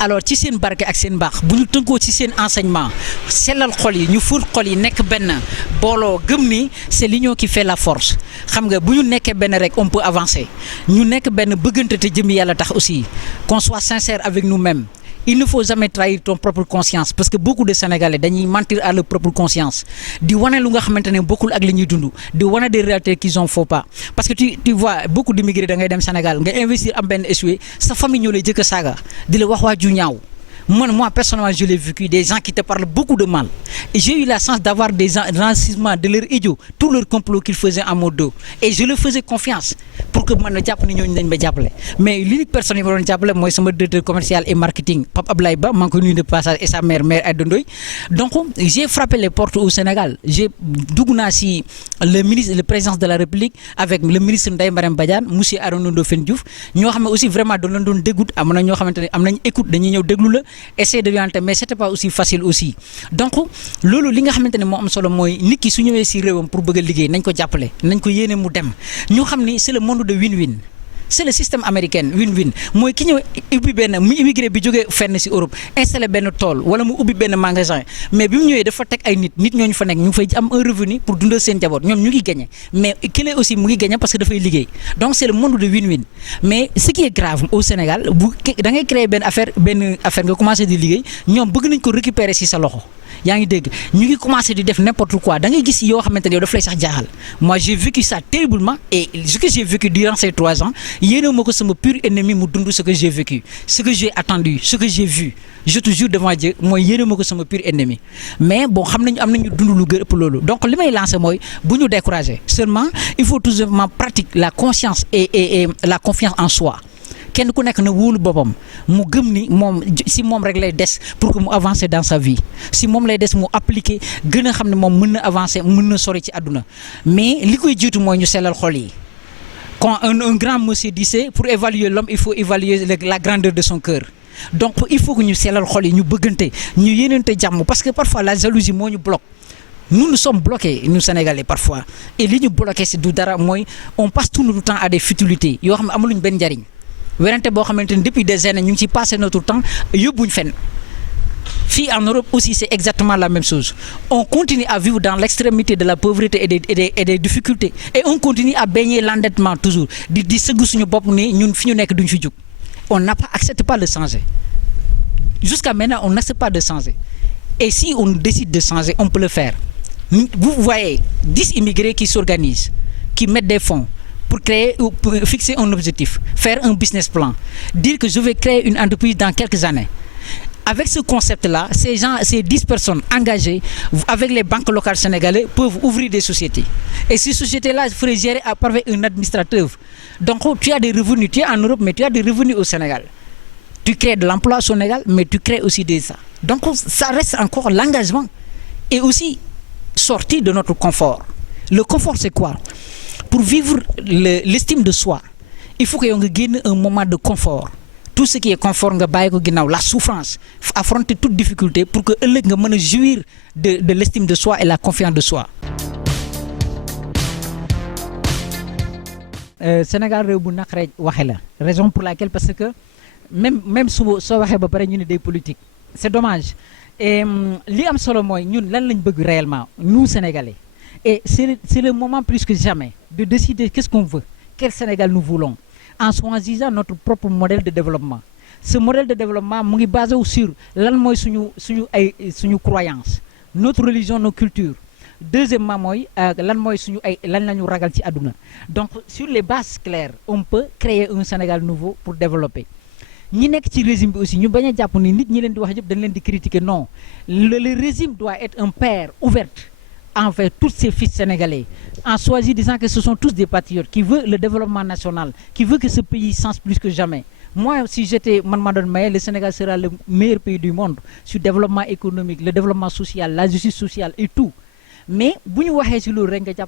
Alors ci seen barke ak seen baax bu ñu tënkoo ci seen enseignement sellal xol yi ñu fóot xol yi nekk benn booloo gëm ni c'est l'union qui fait la force xam nga bu ñu nekkee benn rek on peut avancer ñu nekk benn bëggante te jëm yàlla tax aussi qu'on soit sincère avec nous-mêmes. Il ne faut jamais trahir ton propre conscience parce que beaucoup de Sénégalais dañuy mentir à leur propre conscience di wane lu nga xamante ne bokkul ak li ñuy dund di wane des réalités qu'ils ont faux pas parce que tu vois beaucoup d'immigrés da ngay dem Sénégal nga investir am benn échoué sa famille ñoo lay jëkk a saaga di la wax waa ju ñaaw moi personnellement je l'ai vécu des gens qui te parlent beaucoup de mal et j'ai eu la chance d'avoir des renseignements de leur idiot tout leur complot qu'ils faisaient en mode dos et je leur faisais confiance pour que mën a jàpp ni ñooñu dañ ma jàppale mais l'unique personne yi ma doon jàppale mooy sama directeur commercial et marketing Pape Ablaye Ba maa ngi koy nuyu de passage et sa mère Aïda Ndoye donc j'ai frappé les portes au Sénégal j'ai dugg naa si le président de la République avec le ministre Ndeye Marième Badiane monsieur Arona Ndofène Diouf ñoo xam ne aussi vraiment doon leen doon déggut am na ñoo xamante ne am nañ écoute dañuy ñëw déglu la essayer de orienter mais c'était pas aussi facile aussi donc loolu li nga xamante ne moo am solo mooy nit ki su ñëwee si réewam pour bëgg a liggéey nañ ko jàppale nañ ko yéene mu dem ñu xam ni c'est le monde de win-win c'est le système américain win-win mooy ki ñëw ubbi benn mu immigré bi jógee fenn si Europe installé benn tool wala mu ubbi benn magasin mais bi mu ñëwee dafa teg ay nit ñooñu fa nekk ñu ngi fay am un revenu pour dundal seen jaboot ñoom ñu ngi gagné mais kële aussi mu ngi gagné parce que dafay liggéey donc c'est le monde de win-win mais ce qui est grave au Sénégal bu da ngay créer benn affaire nga commencé di liggéey ñoom bëgg nañ ko récupérer si sa loxo yaa ngi dégg ñu ngi commencé di def n'importe quoi da ngay gis yoo xamante ne yow daf lay sax jaaxal moi j'ai vécu ça terriblement et ce que j'ai vécu durant ces 3 ans yéene ma ko sama pur ennemi mu dund ce que j'ai vécu ce que j'ai attendu ce que j'ai vu je te jure devant Dieu mooy yéene ma ko sama pur ennemi mais bon xam nañu am nañu dund lu gën ëpp loolu donc li may lancer mooy bu ñu décourager seulement il faut tout simplement pratiquer la conscience et la confiance en soi kenn ku nekk na wóolu boppam mu gëm ni moom si moom rek lay des pour que mu avancer dans sa vie si moom lay des mu appliquer gën a xam ne moom mën na avancer mën na sori ci àdduna mais li koy jiitu mooy ñu sellal xol yi quand un grand monsieur disait pour évaluer l'homme il faut évaluer la grandeur de son cœur donc il faut que ñu sellal xol yi ñu bëggante ñu yéenante jàmm parce que parfois la jalousie moo ñu bloque nous sommes bloqués nous Sénégalais parfois et li ñu bloqué si du dara mooy on passe tout notre temps à des futilités yoo xam ne amaluñ benn njariñ werante boo xamante ni depuis des années ñu ngi ci passé notre temps yóbbuñ fenn Fii en Europe aussi c'est exactement la même chose. On continue à vivre dans l'extrémité de la pauvreté et des difficultés et on continue à baigner l'endettement toujours di sëgg suñu bopp ni ñun fi ñu nekk duñ fi jóg. On n'accepte pas de changer. Jusqu'à maintenant on n'accepte pas de changer. Et si on décide de changer, on peut le faire. Vous voyez 10 immigrés qui s'organisent, qui mettent des fonds pour créer ou pour fixer un objectif, faire un business plan, dire que je vais créer une entreprise dans quelques années. Avec ce concept-là, ces gens, ces 10 personnes engagées avec les banques locales sénégalaises peuvent ouvrir des sociétés. Et ces sociétés-là feraient gérer à travers un administrateur. Donc tu as des revenus, tu es en Europe, mais tu as des revenus au Sénégal. Tu crées de l'emploi au Sénégal, mais tu crées aussi des ça. Donc ça reste encore l'engagement et aussi sortir de notre confort. Le confort, c'est quoi? Pour vivre l'estime de soi, il faut que l'on gagne un moment de confort. Tout ce qui est confort, la souffrance, affronter toute difficulté pour que l'on puisse jouir de l'estime de soi et la confiance de soi. Sénégal réew bu naqaree waxe la raison pour laquelle parce que même soo waxee ba pare ñu ne des politiques c'est dommage et li am solo mooy ñun lan lañ bëgg réellement nous Sénégalais et c'est le moment plus que jamais de décider qu'est-ce qu'on veut, quel Sénégal nous voulons en choisissant notre propre modèle de développement. Ce modèle de développement mu ngi basé sur lan mooy suñu croyance, notre religion, nos cultures. Deuxièmement mooy lan mooy suñu lan la ñu ragal ci àdduna. Donc sur les bases claires on peut créer un Sénégal nouveau pour développer. ñi nekk ci régime bi aussi ñu bañ a jàpp ni nit ñi leen di wax yëpp dañ leen di critiquer non le régime doit être un père ouvert envers tous ces fils sénégalais en disant que ce sont tous des patriotes qui veulent le développement national, qui veulent que ce pays change plus que jamais. Moi, si j'étais Madame Maye, le Sénégal sera le meilleur pays du monde sur le développement économique, le développement social, la justice sociale et tout. Mais, si vous avez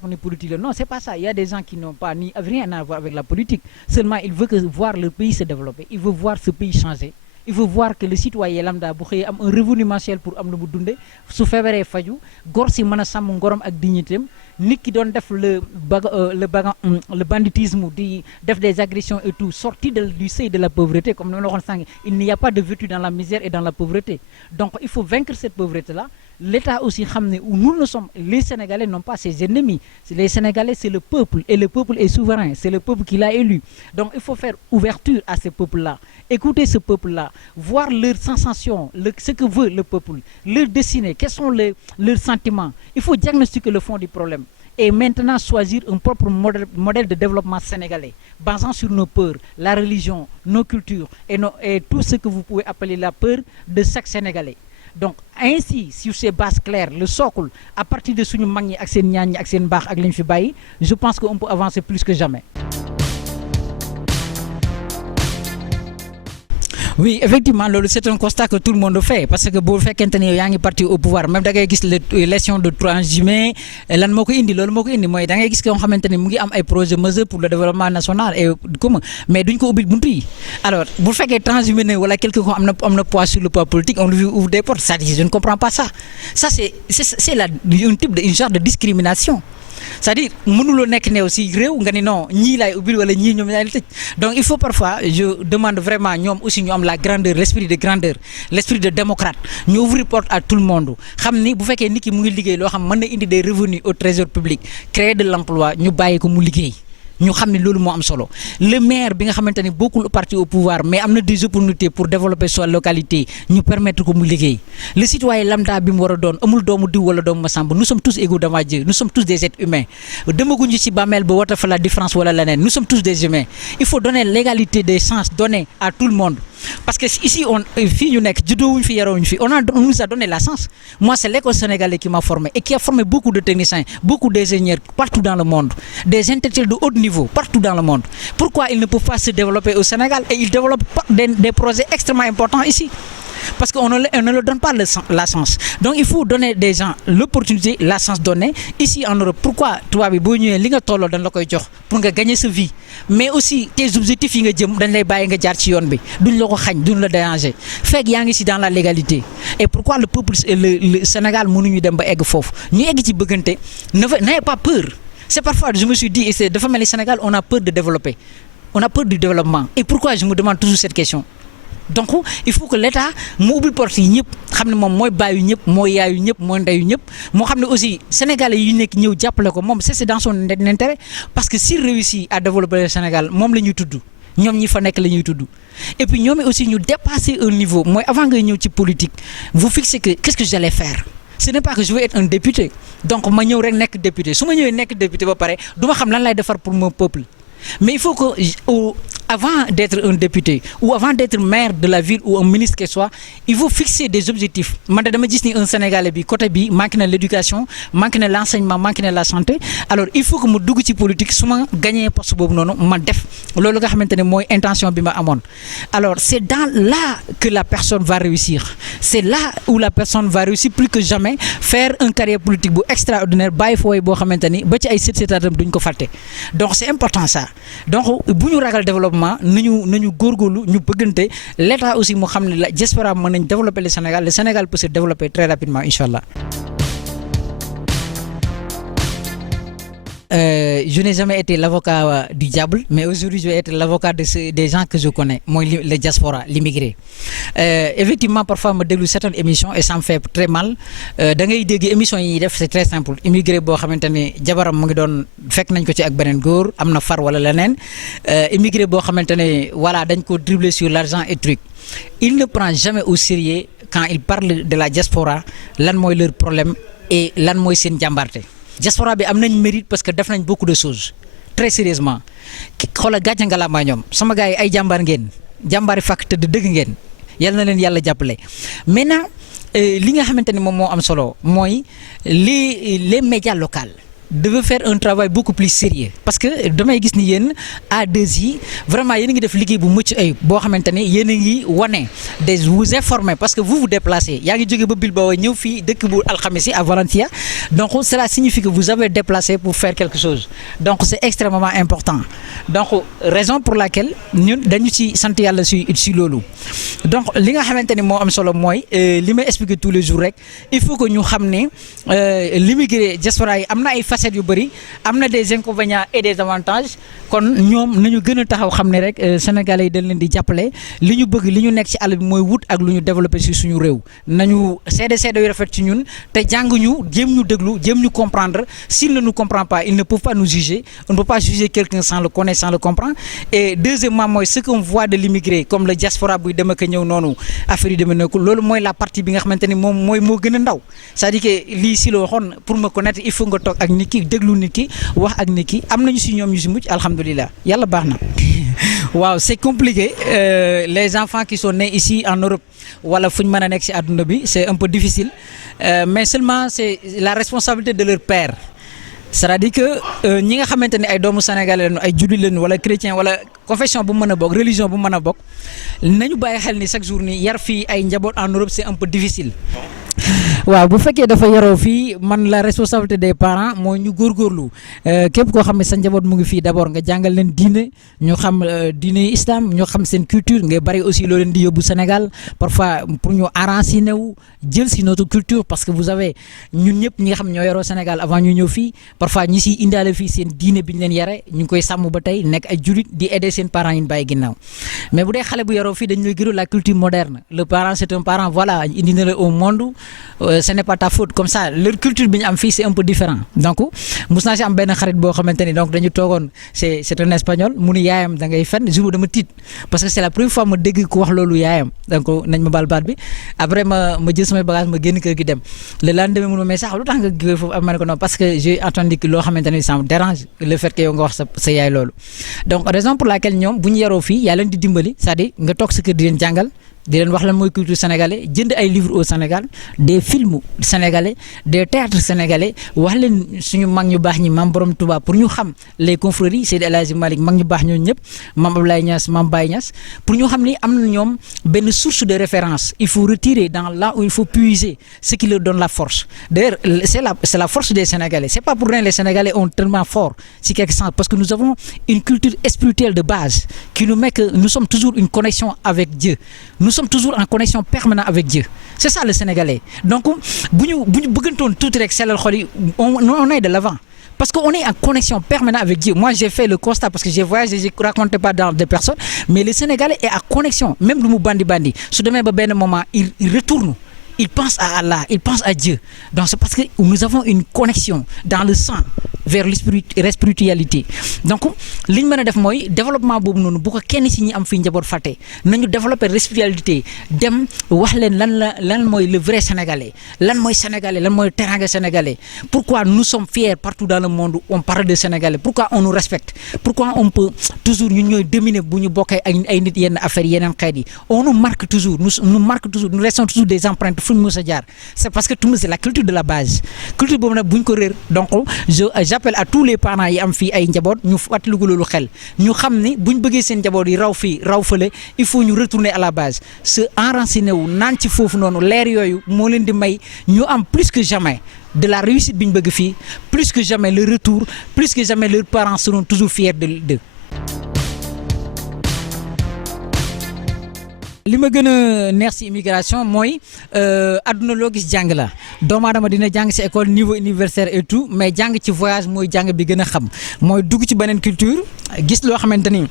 une politique, non, c'est pas ça. Il y a des gens qui n'ont pas rien à voir avec la politique. Seulement, ils veulent voir le pays se développer. Ils veulent voir ce pays changer. Il faut voir que le citoyen lambda bu xëyee am un revenu mensuel pour am lu mu dunde su feebaree faju gor si mën a sàmm ngorom ak dignitéem nit ki doon def le banditisme di def des agressions et tout sorti du seuil de la pauvreté comme nous l'avons dit, il n'y a pas de vertu dans la misère et dans la pauvreté. Donc il faut vaincre cette pauvreté là. L'État aussi xam ne nous sommes les Sénégalais n'ont pas ses ennemis. Les Sénégalais c'est le peuple et le peuple est souverain, c'est le peuple qui l'a élu. Donc il faut faire ouverture à ce peuple là, écouter ce peuple là, voir leurs sensations, ce que veut le peuple, leur destinée, quels sont leurs sentiments. Il faut diagnostiquer le fond du problème et maintenant choisir un propre modèle de développement sénégalais basant sur nos peurs, la religion, nos cultures et tout ce que vous pouvez appeler la peur de chaque Sénégalais. Donc ainsi sur ces bases claires le socle à partir de suñu mag ñi ak seen ñaan ñi ak seen baax ak li ñu fi bàyyi je pense qu'on peut avancer plus que jamais. Oui, effectivement, c'est un constat que tout le monde fait parce que bu fekkente ni yaa ngi parti au pouvoir même da ngay gis l'élection de transhumé lan moo ko indi loolu moo ko indi mooy da ngay gis ko xamante ni mu ngi am ay projets majeurs pour le développement national et comment mais duñ ko ubbil buntu yi alors bu fekkee transhumé ne wala quelqu'un ko am na poids sur le plan politique on lui ouvre des portes ça je ne comprends pas ça c'est un genre de discrimination. C'est-à-dire mënuloo nekk ne aussi réew nga ni non ñii laay ubbil wala ñii ñoom laay tëj donc il faut parfois je demande vraiment ñoom aussi ñu am la grandeur l'esprit de grandeur l'esprit de démocrate ñu ouvrir porte à tout le monde xam ni bu fekkee nit ki mu ngi liggéey loo xam mën na indi des revenus au trésor public créer de l'emploi ñu bàyyi ko mu liggéey ñu xam ne loolu moo am solo le maire bi nga xamante ni bokkul parti au pouvoir mais am na des opportunités pour développer sa localité ñu permettre ko mu liggéey le citoyen lambda bi mu war a doon amul doomu diw wala doomu Masamba nous sommes tous égaux devant Dieu nous sommes tous des êtres humains demaguñu ci bàmmeel ba wata fa la différence wala leneen nous sommes tous des humains il faut donner l'égalité des chances données à tout le monde. Parce que ici, on nous a donné la chance. Moi, c'est l'école sénégalaise qui m'a formé et qui a formé beaucoup de techniciens, beaucoup d'ingénieurs partout dans le monde, des intellectuels de haut niveau partout dans le monde. Pourquoi ils ne peuvent pas se développer au Sénégal et ils développent des projets extrêmement importants ici? Parce qu'on ne leur donne pas la chance. Donc il faut donner des gens l'opportunité, la chance donnée. Ici en Europe, pourquoi toi, pour gagner sa vie? Mais aussi tes objectifs, ils ne le déranger. Fait qu'il y a ici dans la légalité. Et pourquoi le peuple, le Sénégal, n'ayez pas peur. C'est parfois, je me suis dit, de femmes le Sénégal, on a peur de développer. On a peur du développement. Et pourquoi je me demande toujours cette question? donc il faut que l'État mu ubbil porte yi ñëpp xam ne moom mooy bàyyu ñëpp mooy yaayu ñëpp mooy ndeyu ñëpp moo xam ne aussi sénégalais yu nekk ñëw jàppale ko moom c'est dans son intérêt parce que s'il réussit à développer le Sénégal moom la ñuy tudd ñoom ñi fa nekk la ñuy tudd et puis ñoom aussi ñu dépasser un niveau mooy avant ngay ñëw ci politique vous fixez que qu'est-ce que j'allais faire. Ce n'est pas que je veux être un député donc ma ñëw rek nekk député su ma ñëwee nekk député ba pare du ma xam lan lay defar pour mon peuple mais il faut que avant d'être un député ou avant d'être maire de la ville ou un ministre que soit il faut fixer des objectifs man de dama gis ni un Sénégalais bi côté bi manque na l'éducation manque na l'enseignement manque na la santé alors il faut que mu dugg ci politique su ma gagné poste boobu noonu ma def loolu nga xamante ne mooy intention bi ma amoon alors c'est dans là que la personne va réussir c'est là où la personne va réussir plus que jamais faire une carrière politique bu extraordinaire bàyyi fooy boo xamante ni ba ci ay sët-sëtaatam duñ ko fàtte donc c'est important ça donc bu ñu ragal développement nañu góorgóorlu ñu bëggante l'État aussi mu xam ne la diaspora mën nañ développer le Sénégal peut se développer très rapidement inchallah. Je n'ai jamais été l'avocat du diable mais aujourd'hui je vais être l'avocat des gens que je connais mooy le diaspora l'immigré effectivement parfois ma déglu certaines émissions et ça me fait très mal da ngay dégg émissions yi ñuy def c'est très simple immigré boo xamante ne jabaram mu ngi doon fekk nañ ko ci ak beneen góor am na far wala leneen immigré boo xamante ne voilà dañ ko dribbler sur l'argent et truc il ne prend jamais au sérieux quand il parle de la diaspora lan mooy leur problème et lan mooy seen jàmbarte diaspora bi am nañ mérite parce que def nañ beaucoup de choses très sérieusement xoolal gàcce nga la maa ñoom sama gars yi ay jàmbaar ngeen jàmbaari fàkk te dëgg ngeen yal na leen yàlla jàppale maintenant li nga xamante ni moom moo am solo mooy les médias locaux devait faire un travail beaucoup plus sérieux parce que damay gis ni yéen A2I vraiment yéen a ngi def liggéey bu mucc ay boo xamante ni yéen a ngi wane des vous informer parce que vous vous déplacez yaa ngi jóge ba Bilbao ñëw fii dëkk bu alxames à Valencia donc cela signifie que vous avez déplacé pour faire quelque chose donc c'est extrêmement important donc raison pour laquelle ñun dañu ci sant yàlla si loolu donc li nga xamante ni moo am solo mooy li may expliquer tous les jours rek il faut que ñu xam ne l'immigré diaspora yi am na ay facettes yu bëri am na des inconvénients et des avantages kon ñoom nañu gën a taxaw xam ne rek sénégalais yi dañ leen di jàppale li ñu bëgg li ñu nekk ci àll bi mooy wut ak lu ñu développé ci suñu réew nañu seede yu rafet ci ñun te jàng ñu jéem ñu déglu jéem ñu comprendre s'il ne nous comprend pas il ne peut pas nous juger on ne peut pas juger quelqu'un sans le connaître sans le comprendre et deuxièmement mooy ce qu'on voit de l'immigré comme le diaspora buy dem ak ñëw noonu affaire yi demee nekkul loolu mooy la partie bi nga xamante ni moom mooy moo gën a ndaw c'est-à-dire que lii si la waxoon pour me connaître il faut nga toog ak nit ki déglu nit ki wax ak nit ki am nañu si ñoom ñu si mucc alhamdulilah yàlla baax na waaw c'est compliqué les enfants qui sont nés ici en Europe wala fu ñu mën a nekk si àdduna bi c'est un peu difficile mais seulement c'est la responsabilité de leur père c'est-à-dire que ñi nga xamante ne ay doomu sénégalais lañu ay jullit lañu wala chrétien wala confession bu mën a bokk religion bu mën a bokk nañu bàyyi xel ni chaque jour ni yar fii ay njaboot en Europe c'est un peu difficile. waaw bu fekkee dafa yaroo fii man la responsabilité des parents mooy ñu góorgóorlu képp koo xam ne sa njaboot mu ngi fii d'abord nga jàngal leen diine ñu xam diine islam ñu xam seen culture nga bari aussi loo leen di yóbbu Sénégal parfois pour ñu enraciner wu jël si notre culture parce que vous avez ñun ñëpp ñi nga xam ñoo yaroo Sénégal avant ñu ñëw fii parfois ñi siy indaale fii seen diine bi ñu leen yare ñu ngi koy sàmm ba tey nekk ay julit di aider seen parents yi ñu bàyyi ginnaaw mais bu dee xale bu yaroo fii dañu lay gërëm la culture moderne le parent c'est un parent voilà indi na la au monde ce n'est pas ta faute comme ça leur culture bi ñu am fii c'est un peu différent donc mos naa si am benn xarit boo xamante ni donc dañu toogoon c'est un espagnol mu ni yaayam da ngay fen jour dama tiit parce que c'est la première fois ma dégg ko wax loolu yaayam donc nañ ma baal baat bi après ma jël samay bagage ma génn kër gi dem le lendemain mu ne mais sax lu tax nga gé foofu am ma ne ko non parce que j'ai entendu que loo xamante ni ça me dérange le fait que yow nga wax sa yaay loolu donc raison pour laquelle ñoom bu ñu yaroo fii yaa leen di dimbali c'est-à-dire nga toog sa kër di leen jàngal di leen wax lan mooy culture sénégalais jënd ay livres au Sénégal des films sénégalais des théâtres sénégalais wax leen suñu mag ñu baax ñi maam Borom Touba pour ñu xam les confréries Seydi El Hadji Malick mag ñu baax ñooñu ñëpp maam Abdoulaye Niass maam Baye Niass pour ñu xam ni am na ñoom benn source de référence il faut retirer dans là où il faut puiser ce qui leur donne la force d'ailleurs c'est la force des Sénégalais c'est pas pour rien les Sénégalais ont tellement fort si quelque sens parce que nous avons une culture spirituelle de base qui nous met que nous sommes toujours une connexion avec Dieu nous sommes toujours en connexion permanente avec Dieu c'est ça le Sénégalais donc bu ñu bëggantoon tuuti rek sellal xol yi on est de l'avant parce qu'on est en connexion permanente avec Dieu. Moi, j'ai fait le constat parce que j'ai voyagé, je ne racontais pas dans des personnes, mais le Sénégalais est en connexion. Même le bandi, ce demain, ben moment, il retourne. Il pense à Allah, il pense à Dieu. Donc c'est parce que nous avons une connexion dans le sang vers la spiritualité. Donc li ñu mën a def mooy développement boobu noonu bu ko kenn si ñi am fii njaboot fàtte nañu développer la spiritualité dem wax leen lan mooy le vrai sénégalais lan mooy teranga sénégalais. Pourquoi nous sommes fiers partout dans le monde on parle de sénégalais, pourquoi on nous respecte, pourquoi on peut toujours ñun ñooy dominer bu ñu bokkee ay nit yenn affaires yeneen xeet yi. On nous marque toujours, nous restons toujours des empreintes. C'est parce que tout c'est la culture de la base. Culture boobu nag buñ ko réer donc j'appelle à tous les parents yi am fii ay njaboot ñu fàttaliku loolu xel ñu xam ni buñ bëggee seen njaboot yi raw fii raw fële il faut ñu retourner à la base se enraciner wu naan ci foofu noonu leer yooyu moo leen di may ñu am plus que jamais de la réussite bi ñu bëgg fii, plus que jamais le retour, plus que jamais leurs parents seront toujours fiers d'eux. li ma gën a neex ci immigration mooy àdduna loo gis jàng la doomu aadama dina jàng ci école niveau universitaire et tout mais jàng ci voyage mooy jàng bi gën a xam mooy dugg ci beneen culture gis loo xamante ni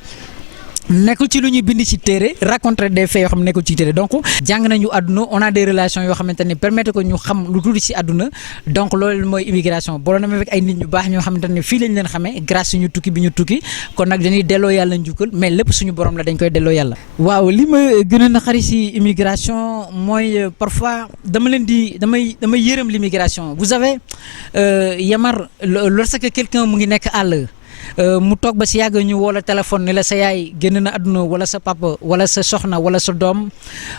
nekkul ci lu ñuy bind ci téere raconter des faits yoo xam ne nekkul ci téere donc jàng nañu àdduna on a des relations yoo xamante ne permettre ko ñu xam lu tuuti ci àdduna donc loolu mooy immigration boole na ma fekk ay nit ñu baax ñoo xamante ne fii lañ leen xamee grâce suñu tukki bi ñu tukki kon nag dañuy delloo yàlla njukkal mais lépp suñu borom la dañ koy delloo yàlla. waaw li ma gën a naqari ci immigration mooy parfois damay yërëm l'immigration. Vous savez Yamar lorsque quelqu'un mu ngi nekk àll mu toog ba si yàgg ñu woo la téléphone ne la sa yaay génn na àdduna wala sa papa wala sa soxna wala sa doom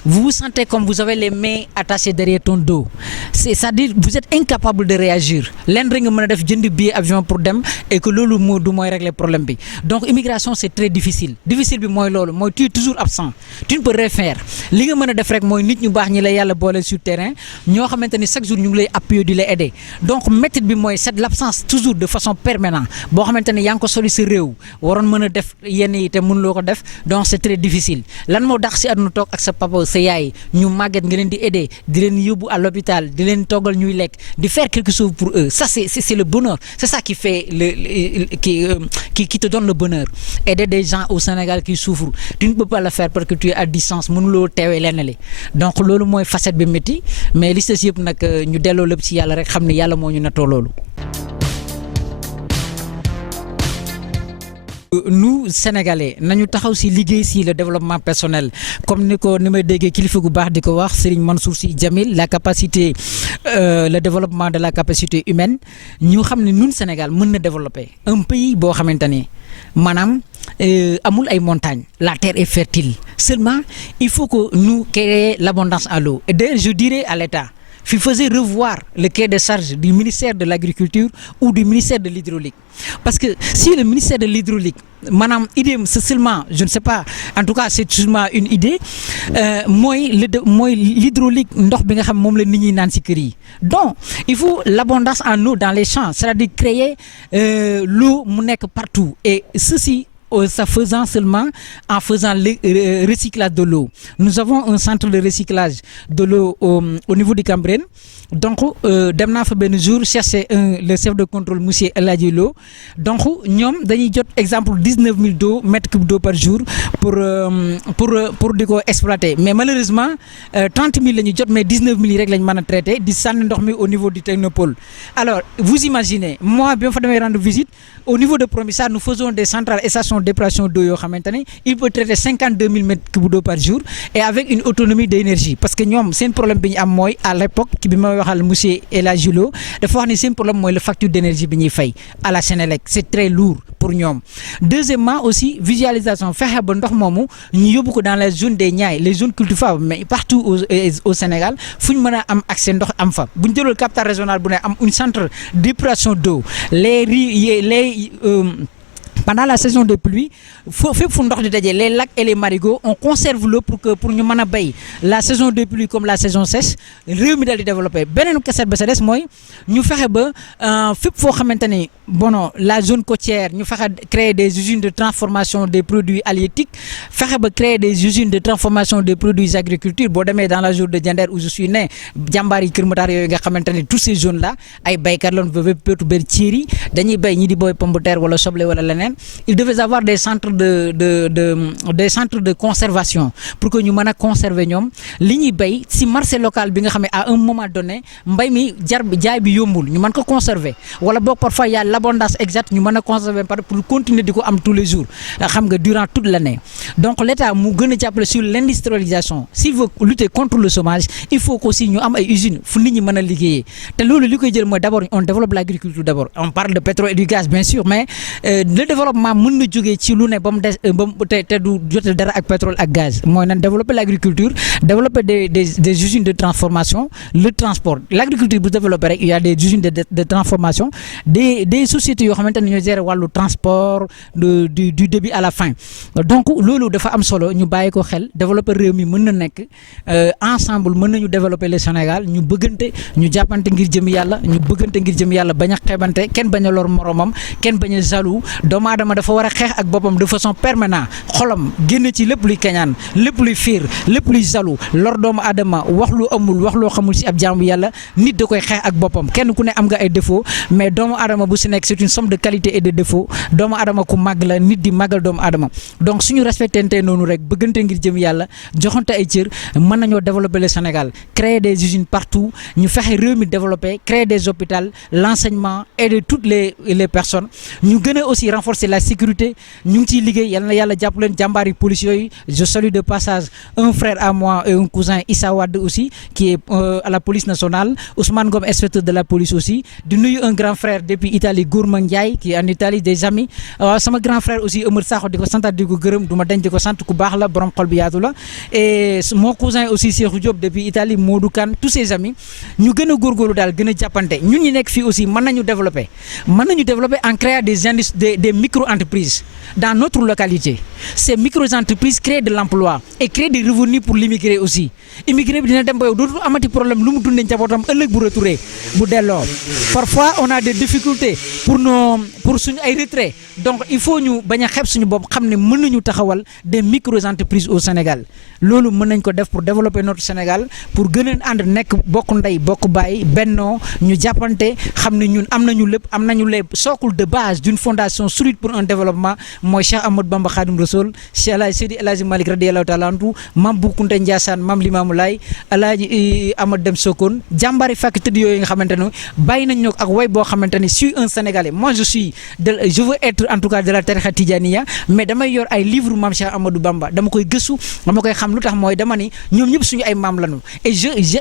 vous vous sentez comme vous avez les mains attachées derrière ton dos c'est-à-dire vous êtes incapable de réagir leen rek nga mën a def jënd billet avion pour dem et que loolu du mooy régler problème bi donc immigration c'est très difficile bi mooy loolu mooy tu es toujours absent tu ne peux rien faire li nga mën a def rek mooy nit ñu baax ñi la yàlla boole sur terrain ñoo xamante ni chaque jour ñu ngi lay appuyer di lay aider donc méthode bi mooy c'est l'absence toujours de façon permanente boo xamante ni yaa ngi ko soli sa réew waroon mën a def yenn yi te mënuloo ko def donc c'est très difficile lan moo dax si àdduna toog ak sa papa sa yaay ñu màgget nga leen di aider di leen yóbbu à l'hôpital di leen toggal ñuy lekk di faire quelque chose pour eux ça c'est le bonheur c'est ça qui fait qui te donne le bonheur aider des gens au Sénégal qui souffrent tu ne peux pas le faire parce que tu es à distance mënuloo teewee lenn li donc loolu mooy facette bi métti mais li des yëpp nag ñu delloo lépp ci yàlla rek xam ne yàlla moo ñu nattoo loolu. Nous Sénégalais nañu taxaw ci liggéey ci le développement personnel comme ni may déggee kilifa gu baax di ko wax Serigne Mansour Sy Djamil la capacité le développement de la capacité humaine ñu xam ne ñun Sénégal mën na développer un pays boo xamante ne maanaam amul ay montagnes la terre est fertile seulement il faut que nous créer l'abondance en l'eau et d'ailleurs je dirais à l'État il faisait revoir le cahier de charge du ministère de l'Agriculture ou du ministère de l'Hydraulique. Parce que si le ministère de l'Hydraulique, madame, idée, c'est seulement, je ne sais pas, en tout cas, c'est seulement une idée, moi, l'hydraulique, donc, il faut l'abondance en eau dans les champs, c'est-à-dire créer l'eau partout. Et ceci, ça faisant seulement en faisant le recyclage de l'eau. Nous avons un centre de recyclage de l'eau au niveau du Cambérène. Donc dem naa fa benn jour chercher le chef de contrôle monsieur El Hadji Lo donc ñoom dañuy jot exemple 19 000 mètres cubes d'eau par jour pour di ko exploiter mais malheureusement 30 000 la ñu jot mais 19 000 yi rek lañ mën a traiter di sànni ndox mi au niveau du technopole. Alors vous imaginez moi bi ma fa demee rendre visite au niveau de Promissa nous faisons des centrales et stations d'épuration d'eau yoo xamante ne il peut traiter 52 000 mètres cubes d'eau par jour et avec une autonomie d'énergie parce que ñoom seen problème bi ñu am mooy à l'époque bi ma waxal monsieur El Hadji Lo dafa wax ni seen problème mooy la facture d'énergie bi ñuy fay à la Sénélec c'est très lourd pour ñoom. Deuxièmement aussi visualisation fexe ba ndox moomu ñu yóbbu ko dans les zones des Niayes les zones cultivables mais partout au Sénégal fu ñu mën a am accès ndox am fa bu ñu jëloon captage régional bu ne am un centre d'épuration d'eau les pendant la saison de pluie fépp fu ndox di daje les lacs et les marigots on conserve l'eau pour ñu mën a béy la saison de pluie comme la saison sèche réew mi daal di développé beneen keseet ba sa des mooy ñu fexe ba fépp foo xamante ni la zone côtière ñu fexe créer des usines de transformation des produits halieutiques fexe ba créer des usines de transformation des produits agriculture boo demee dans la zone de Diender où je suis né jàmbaar yi Kër Matar yooyu nga xamante ni tous ces zones là ay béykat lañ ba pétu ber Thiéry dañuy béy ñi di booy pomme de terre wala soble wala leneen il devait avoir des centres des centres de conservation pour que ñu mën a conserver ñoom li ñuy béy si marché local bi nga xam ne à un moment donné mbay mi jaay bi yombul ñu mën ko conserver wala boog parfois y a l'abondance exacte ñu mën a conserver pour continuer di ko am tous les jours xam nga durant toute l'année donc l'État mu gën a jàppale sur l'industrialisation s'il veut lutter contre le chômage il faut que aussi ñu am ay usines fu nit ñi mën a liggéeyee te loolu li koy jël mooy d'abord on développe l'agriculture d'abord on parle de pétrole et du gaz bien sûr mais le développement mën na jógee ci lu ne ba mu des te du jote dara ak pétrole ak gaz mooy nan développer l'agriculture développer des usines de transformation le transport l'agriculture bu développer rek il y a des usines de transformation des sociétés yoo xamante ne ñoo gérer wàllu transport du début à la fin donc loolu dafa am solo ñu bàyyi ko xel développer réew mi mën na nekk ensemble mën nañu développer le Sénégal ñu bëggante ñu jàppante ngir jëm yàlla ñu bëggante ngir jëm yàlla bañ a xeebante kenn bañ a lor moromam kenn bañ a jaloux doomu aadama dafa war a xeex ak boppam de façon permanente xolam génn ci lépp luy keñaan lépp luy fiir lépp luy jaloux lor doomu aadama wax lu amul wax loo xamul ci ab jaamu yàlla nit da koy xeex ak boppam kenn ku ne am nga ay défauts mais doomu aadama bu ci nekk c'est une somme de qualité et de défauts doomu aadama ku màgg la nit di màggal doomu aadama donc suñu respectante noonu rek bëggante ngir jëm yàlla joxante ay cër mën nañoo développer le Sénégal créer des usines partout ñu fexe réew mi développer créer des hôpitaux l'enseignement aider toutes les personnes ñu gën a aussi renforcer la sécurité ñu ngi ciy liggéey yal na yàlla jàpp leen jàmbaari police yooyu je salue de passage un frère à moi et un cousin Issa Wade aussi qui est à la police nationale Ousmane Ngom inspecteur de la police aussi di nuyu un grand frère depuis Italie Gourma Ndiaye qui est en Italie des amis sama grand frère aussi Eumeur Sakho di ko santaat di ko gërëm du ma dañ di ko sant ku baax la borom xol bi yaatu la et mon cousin aussi Cheikhou Diop depuis Italie Modou Kane tous ses amis ñu gën a góorgóorlu daal gën a jàppante ñun ñi nekk fii aussi mën nañu développer en créant des micro-entreprises dans notre localité ces micro-entreprises créent de l'emploi et créent des revenus pour l'immigré aussi immigré bi dina dem ba yow dootul amati problème lu mu dundee njabootam ëllëg bu retouré bu delloo parfois on a des difficultés pour suñu ay retrait donc il faut ñu bañ a xeeb suñu bopp xam ne mën nañu taxawal des micro-entreprises au Sénégal loolu mën nañ ko def pour développer notre Sénégal pour gën a ànd nekk bokk ndey bokk baay bennoo ñu jàppante xam ne ñun am nañu lépp am nañu les socles de base d'une fondation solide pour un développement mooy Cheikh Ahmadou Bamba Khadim Rassoul Cheikh El Hadji Seydi El Hadji Malick radiyallahu ta'ala anhu Mame Bou Kounta Ndiassane Mame Limamou Laye El Hadji Amadou Deme Sokone jàmbaari fàkk tëdd yooyu nga xamante ne bàyyi nañ ñoo ak way boo xamante ne suis un Sénégalais moi je veux être en tout cas de la tariqa Tidjaniya mais damay yor ay livre Mame Cheikh Ahmadou Bamba dama koy gëstu dama koy xam lu tax mooy dama ni ñoom ñëpp suñu ay maam lañu et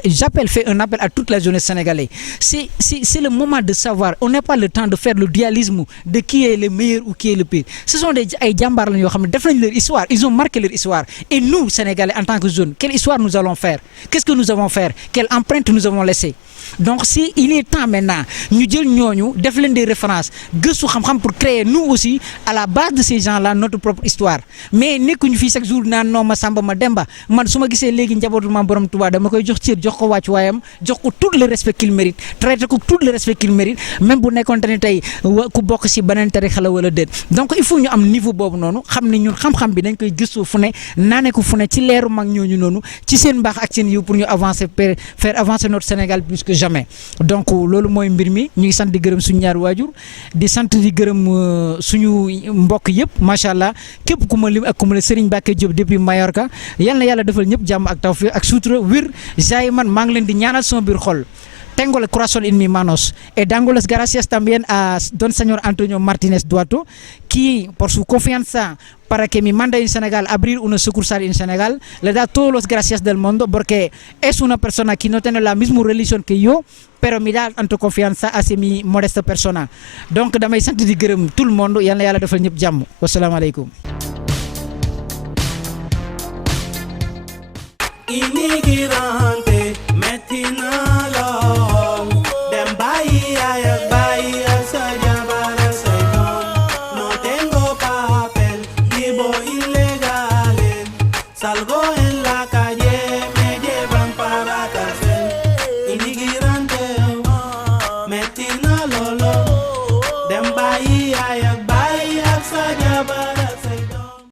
j'appelle fait un appel à toute la jeunesse sénégalaise c'est le moment de savoir on n'a pas le temps de faire le dualisme de qui est le meilleur ou qui est le pire ce sont ay jàmbaar lañu yoo xam ne def nañ leur histoire ils ont marqué leur histoire et nous Sénégalais en tant que jeunes quelle histoire nous allons faire qu'est-ce que nous avons faire quelle empreinte nous avons laissé donc si il est temps maintenant ñu jël ñooñu def leen des références gëstu xam-xam pour créer nous aussi à la base de ces gens là notre propre histoire mais nekkuñu fii chaque jour naan non ma Samba ma Demba man su ma gisee léegi njabootu Maam Borom Touba dama koy jox cër jox ko wàcc waayam jox ko tout le respect qu'il mérite traité ko tout le respect qu'il mérite même bu nekkoonte ne tey ku bokk si beneen tarixa la wala déet donc il faut ñu am niveau boobu noonu xam ne ñun xam-xam bi dañ koy gëstu fu ne naane ko fu ne ci leeru mag ñooñu noonu ci seen mbaax ak seen yiw pour ñu avancer faire avancer notre Sénégal plus que jamais donc loolu mooy mbir mi ñu ngi sant di gërëm suñu ñaari waajur di sant di gërëm suñu mbokk yëpp macha allah képp ku ma lim ak ku ma la Serigne Mbacké Diop depuis Mallorca yal na yàlla defal ñëpp jàmm ak tawfiq ak sutura wér jaay man maa ngi leen di ñaanal sama biir xol. Tengo el corazón en mis manos y dando las gracias también a don señor Antonio Martínez Duato, que por su confianza para que me mande en Senegal abrir una sucursal en Senegal, le da todas las gracias del mundo porque es una persona que no tiene la misma religión que yo, pero me da tanto confianza hacia mi modesta persona. Donc damay sant di gërëm tout le monde yal na yàlla defal ñëpp jàmm wasalaamaaleykum. Immigrant